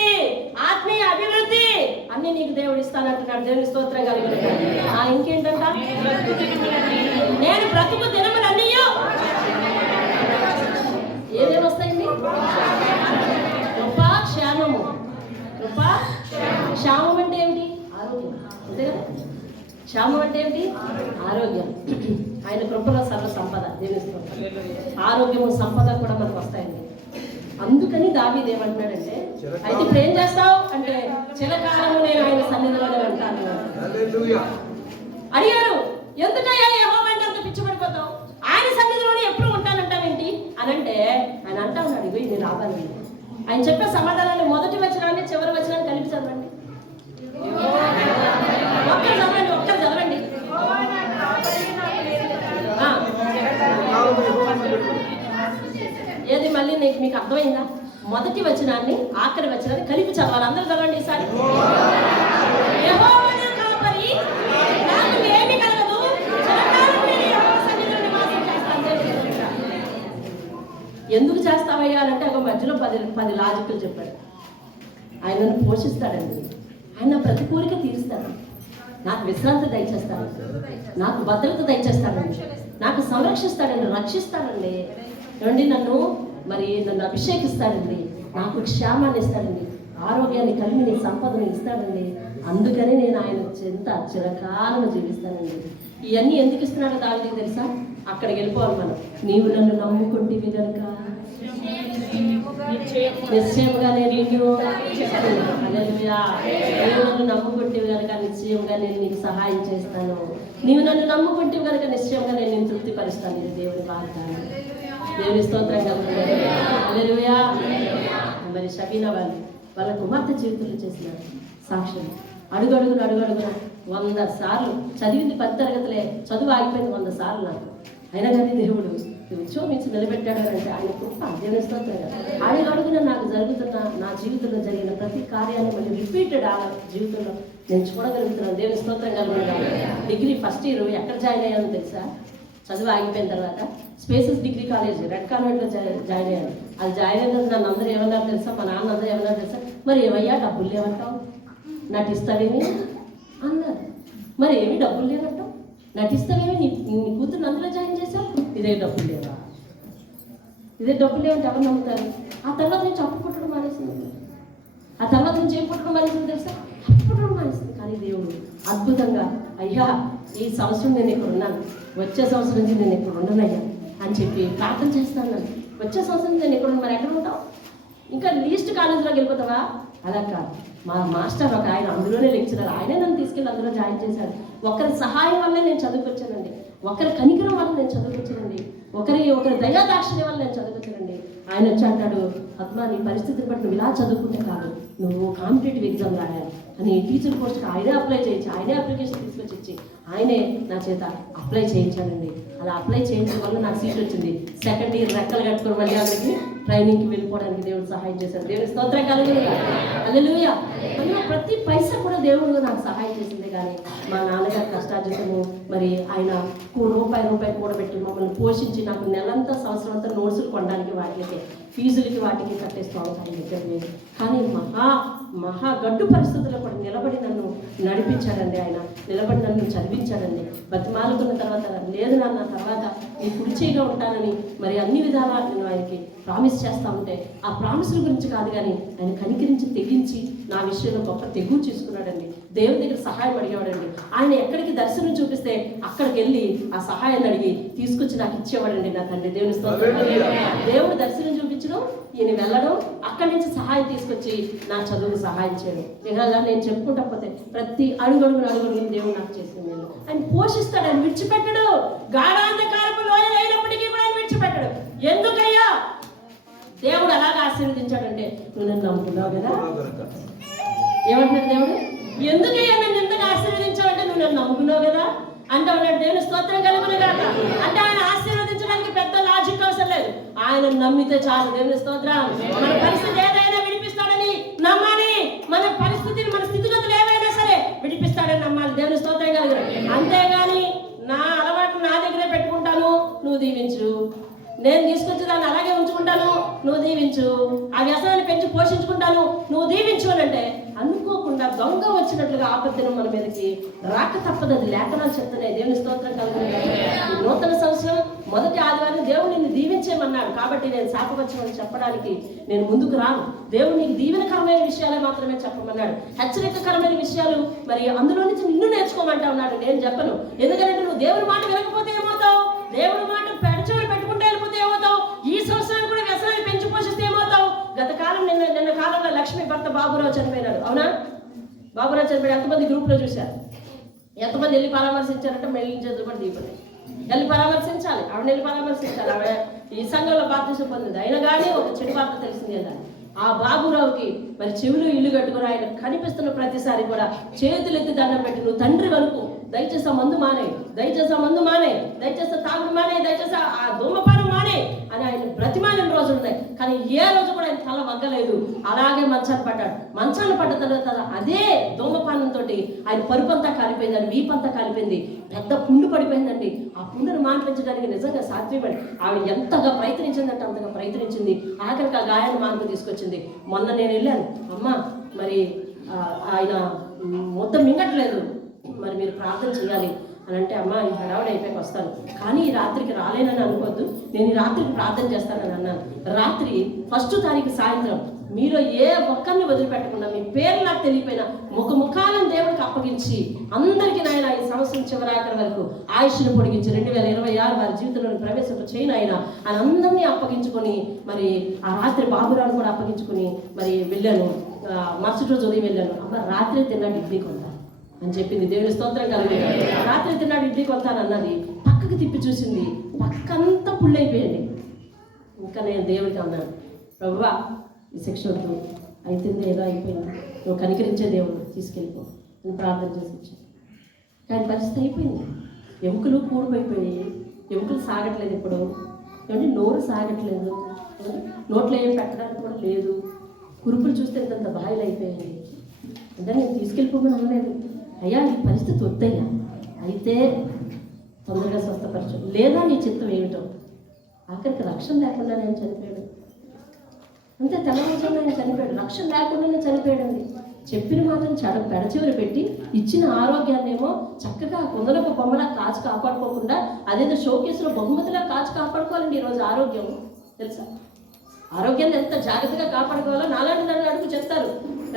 ఆత్మీయ అభివృద్ధి అన్ని నీకు దేవుడు ఇస్తానంటున్నాడు. దేవుని స్తోత్రం కలిగిన. ఇంకేంటంట? నేను బ్రతుకు దినములన్నీ ఏదేమి వస్తాయండి? కృపా క్షేమము. కృపా క్షేమం అంటే ఏమిటి? ఆరోగ్యం. అంతే కదా? క్షేమం అంటే ఏమిటి? ఆరోగ్యం. ఆయన కృపలో సర్వ సంపద. దేవుని ఆరోగ్యము, సంపద కూడా మనకు వస్తాయండి. అందుకని దావీదు ఏమంటున్నాడంటే, అయితే ఇప్పుడు ఏం చేస్తావు అంటే, చిరకాలము నేను ఆయన సన్నిధిలోనే ఉంటాను. అడిగారు, ఎందుకయ్యా యెహోవా అంటే అంత పిచ్చి పడిపోతావు? ఆయన సన్నిధిలోనే ఎప్పుడు ఉంటానంటావేంటి అని అంటే, ఆయన అంటా ఉన్నాడు, ఇవి నేను రావాలి. ఆయన చెప్పే సమాధానాన్ని మొదటి వచనాన్ని చివరి వచనాన్ని కలిపి చదవండి. ఒక్కరు చదవండి. ఏది మళ్ళీ మీకు అర్థమైందా? మొదటి వచనాన్ని ఆఖరి వచనాన్ని కలిపి చదవాలి. అందరూ చదవండి ఈసారి. యెహోవా నా కాపరి, నాకు ఏమీ కలగదు, చిరకాలం నేను యెహోవా సన్నిధిలో నివాసం చేస్తాను. ఎందుకు చేస్తావయ్యా అంటే ఒక మధ్యలో 10 లాజికల్ చెప్పాడు. ఆయనను పోషిస్తాడండి, ఆయన ప్రతి కోరిక తీరుస్తాడు, నాకు విశ్రాంతి దయచేస్తాడు, నాకు భద్రత దయచేస్తాడండి, నాకు సంరక్షిస్తాడండి, రక్షిస్తాడండి, ఏమండి నన్ను అభిషేకిస్తాడండి, నాకు క్షేమాన్ని ఇస్తాడండి, ఆరోగ్యాన్ని కలిగిన సంపదను ఇస్తాడండి. అందుకని నేను ఆయన చెంత చిరకాలం జీవిస్తానండి. ఇవన్నీ ఎందుకు ఇస్తున్నాడో దానికి తెలుసా? అక్కడికి వెళ్ళిపోవాలి మనం. నీవు నన్ను నమ్ముకుంటేవి కనుక నిశ్చయముగా నేను నిన్ను హల్లెలూయా. నీవు నన్ను నమ్ముకుంటేవి కనుక నిశ్చయంగా నేను నీకు సహాయం చేస్తాను. నీవు నన్ను నమ్ముకుంటేవి కనుక నిశ్చయంగా నేను నిన్ను తృప్తిపరుస్తాను. ఇది దేవుని వాగ్దానం. దేవుని స్తోత్రం కలుగుతుంది. హల్లెలూయా. మరి షబీనా వాళ్ళ కుమార్తె జీవితంలో చేసిన సాక్ష్యం అడుగడుగున 100 సార్లు చదివింది 10 తరగతులే, చదువు ఆగిపోయింది 100 సార్లు నాకు. అయినా కానీ దేవుడు ఉద్యోగించి నిలబెట్టాడు అంటే ఆయన కృప. దేవుని స్తోత్రం. అడుగడుగున నాకు జరుగుతున్న నా జీవితంలో జరిగిన ప్రతి కార్యాన్ని మళ్ళీ రిపీటెడ్ ఆ జీవితంలో నేను చూడగలుగుతున్నాను. దేవుని స్తోత్రం కలుగుతాను. డిగ్రీ ఫస్ట్ ఇయర్ ఎక్కడ జాయిన్ అయ్యానో తెలుసా? చదువు ఆగిపోయిన తర్వాత స్పేసెస్ డిగ్రీ కాలేజ్ రెడ్ కాన్వెంట్లో జాయిన్ అయ్యాను. అది జాయిన్ అయిన నన్ను అందరూ ఏమన్నారు తెలుసా? మా నాన్న అందరూ ఏమన్నారు తెలుసా? మరి ఏమయ్యా డబ్బులు లేవంటావు, నటిస్తావేమి అన్నారు. మరి ఏమి డబ్బులు లేవంటావు, నటిస్తావేమి, నీ కూతురు అందులో జాయిన్ చేశావు, ఇదే డబ్బులు లేవా, ఇదే డబ్బులు లేవంటే ఎవరు నమ్ముతారు? ఆ తర్వాత నుంచి అప్పు పుట్టడం మానేసింది. ఆ తర్వాత నుంచి ఏం పుట్టడం మానేసింది తెలుసా? అప్పు పుట్టడం మానేసింది. కానీ దేవుడు అద్భుతంగా, అయ్యా ఈ సంవత్సరం నేను ఇక్కడ ఉన్నాను, వచ్చే సంవత్సరం నుంచి నేను ఇక్కడ ఉండనయ్యా అని చెప్పి ప్రార్థన చేస్తాను. వచ్చే సంవత్సరం నేను ఇక్కడ మరి ఎక్కడ ఉంటావు? ఇంకా లీస్ట్ కాలేజీలోకి వెళ్ళిపోతావా? అలా కాదు. మా మాస్టర్ ఒక ఆయన అందులోనే లెక్చరర్, ఆయనే నన్ను తీసుకెళ్ళి అందులో జాయిన్ చేశాడు. ఒకరి సహాయం వల్లే నేను చదువుకొచ్చానండి, ఒకరి కనికరం వల్ల నేను చదువుకొచ్చానండి, ఒకరి దయాదాక్షిణ్యం వల్ల నేను చదువుకొచ్చానండి. ఆయన వచ్చి అంటాడు, పద్మ నీ పరిస్థితిని బట్టి నువ్వు ఇలా చదువుకుంటే కాదు, నువ్వు కాంపిటేటివ్ ఎగ్జామ్ రాయాలి అని టీచర్ పోస్ట్కి ఆయనే అప్లై చేయించి, ఆయనే అప్లికేషన్ తీసుకొచ్చి ఇచ్చి ఆయనే నా చేత అప్లై చేయించానండి. అలా అప్లై చేయించడం వల్ల నాకు సీట్ వచ్చింది. సెకండ్ ఇయర్ రెక్కలు కట్టుకుని మళ్ళీ అందరికి ట్రైనింగ్కి వెళ్ళిపోవడానికి దేవుడు సహాయం చేశాడు. దేవుడి స్తోత్రం కలుగునుగా. హల్లెలూయా. ప్రతి పైసా కూడా దేవుడు నాకు సహాయం చేసింది. కానీ మా నాన్నగారి కష్టార్జితము, మరి ఆయన రూపాయి కూడబెట్టి మమ్మల్ని పోషించి నాకు నెలంతా సంవత్సరం అంతా నోట్సులు కొనడానికి వాటికి ఫీజులకి వాటికి కట్టేస్తూ ఉంటాయి దగ్గర లేదు. కానీ మహా గడ్డు పరిస్థితుల్లో కూడా నిలబడి నన్ను నడిపించాడండి. ఆయన నిలబడి నన్ను చదివించాడండి. బతిమాలుకున్న తర్వాత, లేదు నాన్న తర్వాత నీ కుడిచేగా ఉంటానని మరి అన్ని విధాలా నేను ఆయనకి ప్రామిస్ చేస్తూ ఉంటే, ఆ ప్రామిసుల గురించి కాదు కానీ ఆయన కనికరించి తెగించి నా విషయంలో గొప్ప తెగు చేసుకున్నాడండి. దేవుని దగ్గర సహాయం అడిగేవాడండి. ఆయన ఎక్కడికి దర్శనం చూపిస్తే అక్కడికి వెళ్ళి ఆ సహాయాన్ని అడిగి తీసుకొచ్చి నాకు ఇచ్చేవాడండి నా తండ్రి. దేవుని స్తోత్రం. దేవుడు దర్శనం చూపించడం, ఈయన వెళ్ళడం, అక్కడి నుంచి సహాయం తీసుకొచ్చి నా చదువుకు సహాయం చేయడం. ఇలా నేను చెప్పుకుంటా పోతే ప్రతి అడుగడుగున దేవుడు నాకు చేసిన మేలు. ఆయన పోషిస్తాడు, ఆయన విడిచిపెట్టడు. గాఢాంధకారపు లోయలు అయినప్పటికీ కూడా ఆయన విడిచిపెట్టడు. ఎందుకయ్యా దేవుడు అలాగా ఆశీర్వదించాడంటే, నువ్వు నన్ను నమ్ముకున్నావు కదా. ఏమంటున్నాడు దేవుడు? ఎందుకయ్యా నన్ను ఎంతగా ఆశీర్వదించావంటే నువ్వు నన్ను నమ్ముకున్నావు కదా అంటే ఉన్నాడు. దేవుని స్తోత్రం కలుగును గాక. అంటే ఆయన ఆశీర్వదించడానికి పెద్ద లాజిక్ అవసరం లేదు, ఆయన నమ్మితే చాలు. దేవుని స్తోత్రం. మన పరిస్థితి ఏదైనా విడిపిస్తాడని నమ్మాలి. మన పరిస్థితిని, మన స్థితిగతులు ఏవైనా సరే విడిపిస్తాడని నమ్మాలి. దేవుని స్తోత్రం కలుగును. అంతేగాని నా అలవాటు నా దగ్గరే పెట్టుకుంటాను, నువ్వు దీవించు, నేను తీసుకొచ్చి దాన్ని అలాగే ఉంచుకుంటాను, నువ్వు దీవించు, ఆ వ్యసనాన్ని పెంచి పోషించుకుంటాను, నువ్వు దీవించు అని అంటే అనుకోకుండా దొంగ వచ్చినట్లుగా ఆపత్తిని మన మీదకి రాక తప్పదు. అది లేఖనాలు చెప్తున్నాయి. దేవుని స్తోత్రం కలుగును. నూతన సంవత్సరం మొదటి ఆదివారం దేవుడు నిన్ను దీవించేమన్నాడు. కాబట్టి నేను శాపవచనం చెప్పడానికి నేను ముందుకు రాను. దేవుడు నీకు దీవెనకరమైన విషయాలే మాత్రమే చెప్పమన్నాడు. హెచ్చరికకరమైన విషయాలు మరి అందులో నుంచి నిన్ను నేర్చుకోమంటా ఉన్నాడు. నేను చెప్పను. ఎందుకంటే నువ్వు దేవుని మాట వినకపోతే ఏమవుతావు? దేవుడి మాట పెడచోలు పెట్టుకుంటే వెళ్ళిపోతే ఏమవుతావు? ఈ సంవత్సరం కూడా వ్యసనాన్ని పెంచి పోషిస్తే ఏమవుతావు? గత కాలం నిన్న కాలంలో లక్ష్మి భర్త బాబురావు చనిపోయినాడు. అవునా? బాబురావు చనిపోయాడు. ఎంతమంది గ్రూప్లో చూశారు? ఎంతమంది వెళ్ళి పరామర్శించారంటే మెల్లిన చేతులు కూడా దీపలే. వెళ్ళి పరామర్శించాలి, ఆవిడ వెళ్ళి పరామర్శించాలి. ఆవిడ ఈ సంఘంలో బాప్తిసం పొందింది. అయినా కానీ ఒక చెడు వార్త తెలిసింది కదా. ఆ బాబురావుకి మరి చెవులు ఇల్లు కట్టుకుని ఆయన కనిపిస్తున్న ప్రతిసారి కూడా చేతులు ఎత్తి దండం పెట్టి, నువ్వు తండ్రి వరకు దయచేసి ఆ మందు మానే, దయచేసి ఆ మందు మానే, దయచేసి తాగుడు మానే, దయచేసి ఆ ధూమపానం మానే అని ఆయన బ్రతిమాలిన రోజులు ఉన్నాయి. కానీ ఏ రోజు కూడా ఆయన తల వగ్గలేదు. అలాగే మంచాన్ని పడ్డాడు. మంచాన్ని పడ్డ తర్వాత అదే ధూమపానంతో ఆయన పరుపంతా కాలిపోయింది, ఆయన వీపంతా కాలిపోయింది, పెద్ద పుండు పడిపోయిందండి. ఆ పుండును మాన్పించడానికి నిజంగా సాధ్యపడి ఆవిడ ఎంతగా ప్రయత్నించిందంటే అంతగా ప్రయత్నించింది. ఆఖరికి ఆ గాయాన్ని మార్పు తీసుకొచ్చింది. మొన్న నేను వెళ్ళాను, అమ్మ మరి ఆయన మొత్తం మింగట్లేదు, మరి మీరు ప్రార్థన చేయాలి అని అంటే, అమ్మ ఈ హడావుడి అయిపోయి వస్తాను, కానీ ఈ రాత్రికి రాలేనని అనుకోవద్దు, నేను ఈ రాత్రికి ప్రార్థన చేస్తానని అన్నాను. రాత్రి 1వ తారీఖు సాయంత్రం మీలో ఏ ఒక్కరిని వదిలిపెట్టకుండా మీ పేరు నాకు తెలియపోయినా ముఖాలను దేవుడికి అప్పగించి అందరికీ నాయన ఈ సంవత్సరం చివరాఖరి వరకు ఆయుష్ను పొడిగించి 2026 వారి జీవితంలో ప్రవేశింప చేయను ఆయన అందరినీ అప్పగించుకొని మరి ఆ రాత్రి బాబురాను కూడా అప్పగించుకొని మరి వెళ్ళాను. మరుసటి రోజు ఉదయం వెళ్ళాను. అమ్మ రాత్రి తిన్నాడు ఇడ్లీ కొంటాను అని చెప్పింది. దేవుని స్తోత్రం కలిగి రాత్రి తిన్నాడు ఇడ్లీ కొంటాను అన్నది. పక్కకి తిప్పి చూసింది, పక్కంతా పుల్లైపోయింది. ఇంకా నేను దేవుడికి అన్నాను, ప్రభువా ఈ శిక్ష వద్దు, అయితుంది ఏదో అయిపోయింది, నువ్వు కనికరించే దేవుడు తీసుకెళ్ళిపో అని ప్రార్థన చేసి వచ్చాను. కానీ పరిస్థితి అయిపోయింది. ఎముకలు కూడిపోయిపోయాయి, ఎముకలు సాగట్లేదు. ఇప్పుడు ఏమంటే నోరు సాగట్లేదు, నోట్లో ఏం పెట్టడానికి కూడా లేదు. కురుపులు చూస్తే ఇంత బాయిలు అయిపోయాయి. అంటే నేను తీసుకెళ్ళిపోమని అనలేదు. అయ్యా ఈ పరిస్థితి వద్దయ్యా, అయితే తొందరగా స్వస్థపరచు, లేదా నీ చిత్తం ఏమిటో. ఆఖరికి రక్షణ లేకుండా నేను చనిపోయాడు. అంతే, తెల్లవారుజామున ఆయన చనిపోయాడు. రక్షణ లేకుండానే చనిపోయాడండి. చెప్పిన మాత్రం పెడచివరి పెట్టి ఇచ్చిన ఆరోగ్యాన్నేమో చక్కగా కుందలపు బొమ్మలా కాచి కాపాడుకోకుండా అదేదో షోకేసులో బహుమతిలా కాచి కాపాడుకోవాలండి ఈరోజు ఆరోగ్యం. తెలుసా? ఆరోగ్యాన్ని ఎంత జాగ్రత్తగా కాపాడుకోవాలో నాలాంటి నన్ను అడుగు చెప్తారు.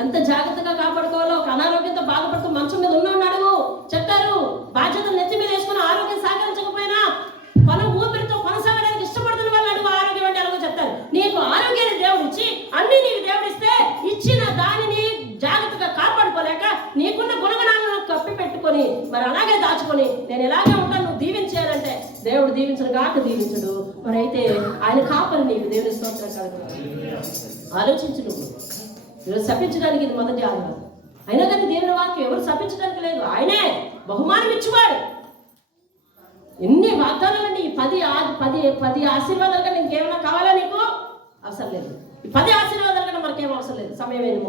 ఎంత జాగ్రత్తగా కాపాడుకోవాలో. ఒక అనారోగ్యంతో బాధపడుతూ మంచం మీద ఉన్నవాడిని అడుగు చెప్తారు. బాధ్యతలు నెత్తి మీద వేసుకుని ఆరోగ్యం సహకరించకపోయినా ఊపిరితో కొనసాగడానికి ఇష్టపడుతున్న వాళ్ళు అడుగు ఆరోగ్యం అంటే అలాగో చెప్తారు. నీకు ఆరోగ్యాన్ని దేవుడు ఇచ్చి అన్ని నీకు దేవుడిస్తే ఇచ్చిన దానిని జాగ్రత్తగా కాపాడుకోలేక నీకున్న గుణగణాలను కప్పి పెట్టుకొని మరి అలాగే దాచుకొని నేను ఎలాగే ఉంటాను, నువ్వు దీవించాలంటే దేవుడు దీవించడు కాక దీవించడు. మరి అయితే ఆయన కాపరి నీకు. దేవుని స్తోత్రం కాదు. ఆలోచించు. నువ్వు ఈరోజు శపించడానికి ఇది మొదటి ఆధారం. అయినా కానీ దేవుని వాక్యం ఎవరు శపించడానికి లేదు, ఆయనే బహుమానం ఇచ్చేవాడు. ఎన్ని వాగ్దానాలు అండి! 10 ఆశీర్వాదాలు కన్నా ఇంకేమైనా కావాలా నీకు? అవసరం లేదు. ఈ 10 ఆశీర్వాదాలు కన్నా మనకేం అవసరం లేదు. సమయం ఏంది?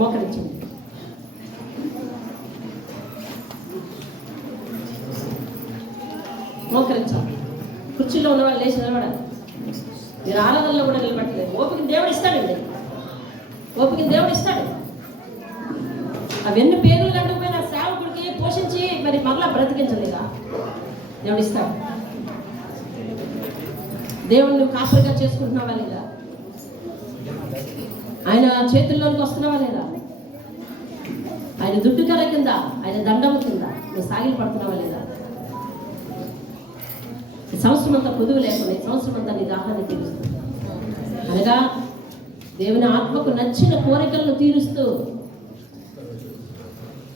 మోకరించండి. మోకరించాలి. కుర్చీలో ఉన్న వాళ్ళు లేచి నిలబడాలి. మీరు ఆరాధనలో కూడా నిలబట్టలేదు. ఓపిక దేవుడు ఇస్తాడండి, ఓపిక దేవుడు ఇస్తాడు. అవన్నీ పేర్లు కంటుకుపోయిన సేవకుడికి పోషించి మరి మరలా బ్రతికించలేదా? దేవుడు ఇస్తాడు. దేవుడు నువ్వు కాపరిగా చేసుకుంటున్నావా లేదా? ఆయన చేతుల్లోనికి వస్తున్నావా లేదా? ఆయన దుడ్డు కర్ర కింద, ఆయన దండము కింద నువ్వు సాగిలు పడుతున్నావా లేదా? ఈ సంవత్సరం అంతా పొదుగు లేకుండా ఈ సంవత్సరం అంతా నీ దాహాన్ని తీరుస్తుంది. అనగా దేవుని ఆత్మకు నచ్చిన కోరికలను తీరుస్తూ,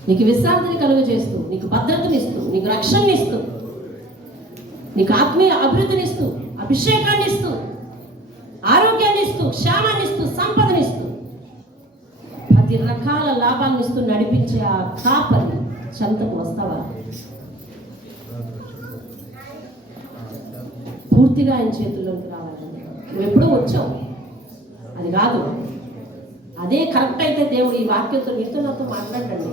నీకు విశ్రాంతిని కలుగజేస్తూ, నీకు భద్రతనిస్తూ, నీకు రక్షణనిస్తూ, నీకు ఆత్మీయ అభివృద్ధినిస్తూ, అభిషేకాన్ని ఇస్తూ, ఆరోగ్యాన్ని ఇస్తూ, క్షేమాన్ని ఇస్తూ, సంపదనిస్తూ, 10 రకాల లాభాలను ఇస్తూ నడిపించే ఆ కాపరి చెంతకు వస్తావా? పూర్తిగా ఆయన చేతుల్లోకి రావాలండి. నువ్వు ఎప్పుడూ వచ్చావు అది కాదు. అదే కరెక్ట్ అయితే దేవుడు ఈ వాక్యంతో నీతో నాతో మాట్లాడండి.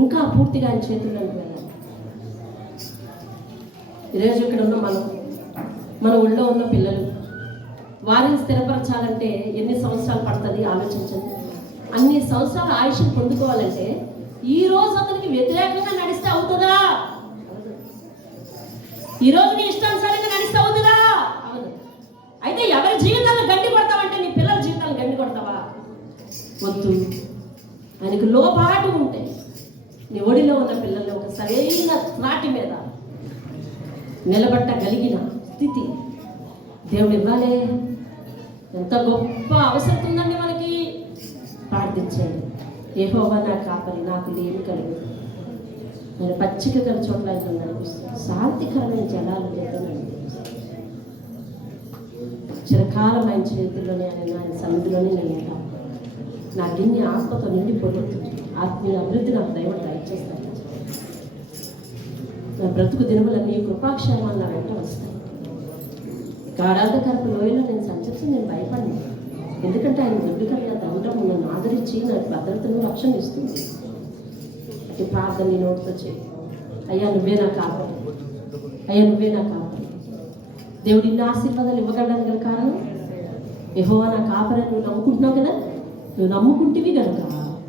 ఇంకా పూర్తిగా ఆయన చేతుల్లోకి వెళ్ళాలి. ఈరోజు ఇక్కడ ఉన్న మన ఊళ్ళో ఉన్న పిల్లలు, వారిని స్థిరపరచాలంటే ఎన్ని సంవత్సరాలు పడుతుంది ఆలోచించండి. అన్ని సంవత్సరాల ఆయుష్ను పొందుకోవాలంటే ఈ రోజు అతనికి వ్యతిరేకంగా నడిస్తే అవుతుందా? ఈ రోజు నీ ఇష్టానుసారంగా నడిస్తే అవుతుందా? అవును. అయితే ఎవరి జీవితాలను గండి కొడతావంటే నీ పిల్లల జీవితాలను గండి కొడతావా? వద్దు. ఆయనకు లోపాటు ఉంటే నీ ఒడిలో ఉన్న పిల్లల్ని ఒక సరైన త్రాటి మీద నిలబట్టగలిగిన స్థితి దేవుడు ఇవ్వాలి. ఎంత గొప్ప అవసరం ఉందండి మనకి. ప్రార్థించండి. యెహోవా నా కాపరి, నాకు లేమి కలుగు. నేను పచ్చిక గల చోట్ల శాంతికరమైన జలాలు లేదని చిరకాలం ఆయన చేతుల్లోనే, ఆయన సన్నిధిలోనే నేను ఉంటాను. నా గిన్నె ఆత్మతో నిండిపోతుంది. ఆత్మీయ అభివృద్ధి నాకు దైవం దయచేస్తాను. నా బ్రతుకు దినములన్నీ కృపాక్షేమాలు నా వెంట వస్తాయి. గాఢాంధకరపు లోయలో నేను సంచరించి నేను భయపడినా, ఎందుకంటే ఆయన దుడ్డు కలిగిన దండము నన్ను ఆదరించి నాకు భద్రతను రక్షణ ఇస్తుంది. అటు ప్రార్థన నీ నోటితో చేయి. అయ్యా నువ్వే నా కాపరి, అయ్యా నువ్వే నా కాపరి. దేవుడు ఇన్ని ఆశీర్వాదాలు ఇవ్వగలడానికి గల కారణం యెహోవా నా కాపరి. నువ్వు నమ్ముకుంటున్నావు కదా, నువ్వు నమ్ముకుంటేవి కనుక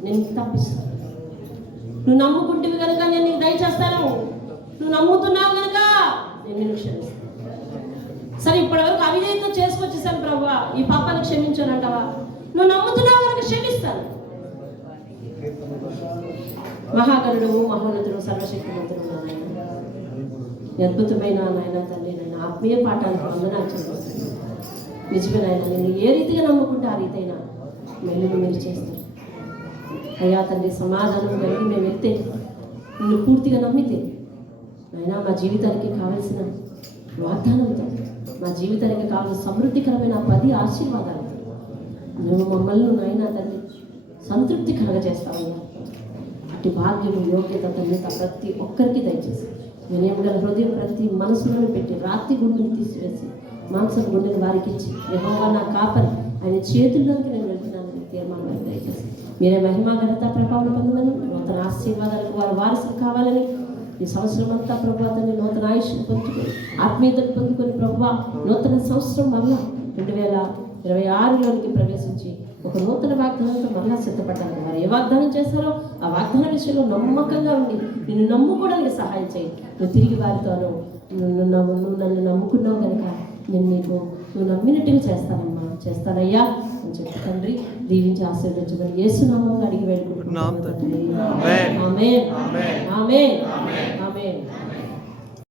నేను తప్పిస్తాను. నువ్వు నమ్ముకుంటేవి కనుక నేను నీకు దయచేస్తాను. నువ్వు నమ్ముతున్నావు కనుక నేను నిన్ను క్షమిస్తాను. సరే ఇప్పటివరకు అవిధేయత చేసుకొచ్చేసాను ప్రభువా, ఈ పాపాన్ని క్షమించాను అంటావా? నువ్వు నమ్ముతున్నావు వరకు క్షమిస్తాను. మహాగణుడు, మహోన్నతుడు, సర్వశక్తిమంతుడు నాయన, అద్భుతమైన నాయన తండ్రి, నాయన ఆత్మీయ పాఠానికి వందనాలు చెల్లిస్తాను. నిజమే నాయన, నేను ఏ రీతిగా నమ్ముకుంటే ఆ రీతైనా మెల్లును మీరు చేస్తారు. అయ్యా తండ్రి, సమాధానం కలిగి మేము వెళ్తే, నిన్ను పూర్తిగా నమ్మితే నాయన మా జీవితానికి కావలసిన వాగ్దానంతో, మా జీవితానికి కావాల్సిన సమృద్ధికరమైన 10 ఆశీర్వాదాలు నువ్వు మమ్మల్ని నాయన తండ్రి సంతృప్తి కలగజేస్తావయ్యా. అటు భాగ్యము, యోగ్యత, ధన్యత ప్రతి ఒక్కరికి దయచేసి వినయం గల హృదయం ప్రతి మనసులను పెట్టి రాత్రి గుండెని తీసివేసి మాంసం గుండెని వారికి ఇచ్చి, యెహోవా నా కాపరి, ఆయన చేతుల్లోకి నేను వెళ్తున్నానని తీర్మానం దయచేసి మీరే మహిమా ఘనత ప్రభావం పొందమని, నూతన ఆశీర్వాదాలకు వారు వారసులు కావాలని, ఈ సంవత్సరం అంతా ప్రభుత్వాన్ని నూతన ఆయుష్ను పొందుకొని ఆత్మీయతను పొందుకొని ప్రభువా నూతన సంవత్సరం మళ్ళా 2026లోనికి ప్రవేశించి ఒక నూతన వాగ్దానంతో మరలా సిద్ధపడ్డాను. వారు ఏ వాగ్దానం చేస్తారో ఆ వాగ్దాన విషయంలో నమ్మకంగా ఉండి నిన్ను నమ్ముకోవడానికి సహాయం చేయి. నువ్వు తిరిగి వారితోనూ నువ్వు నన్ను నమ్ముకున్నావు కనుక నేను నువ్వు నమ్మినట్టుగా చేస్తానయ్యా అని చెప్పి తండ్రి దీవించి ఆశీర్వదించమని యేసునామములో అడిగి వేడుకుంటున్నాను. ఆమేన్. ఆమేన్. ఆమేన్. ఆమేన్.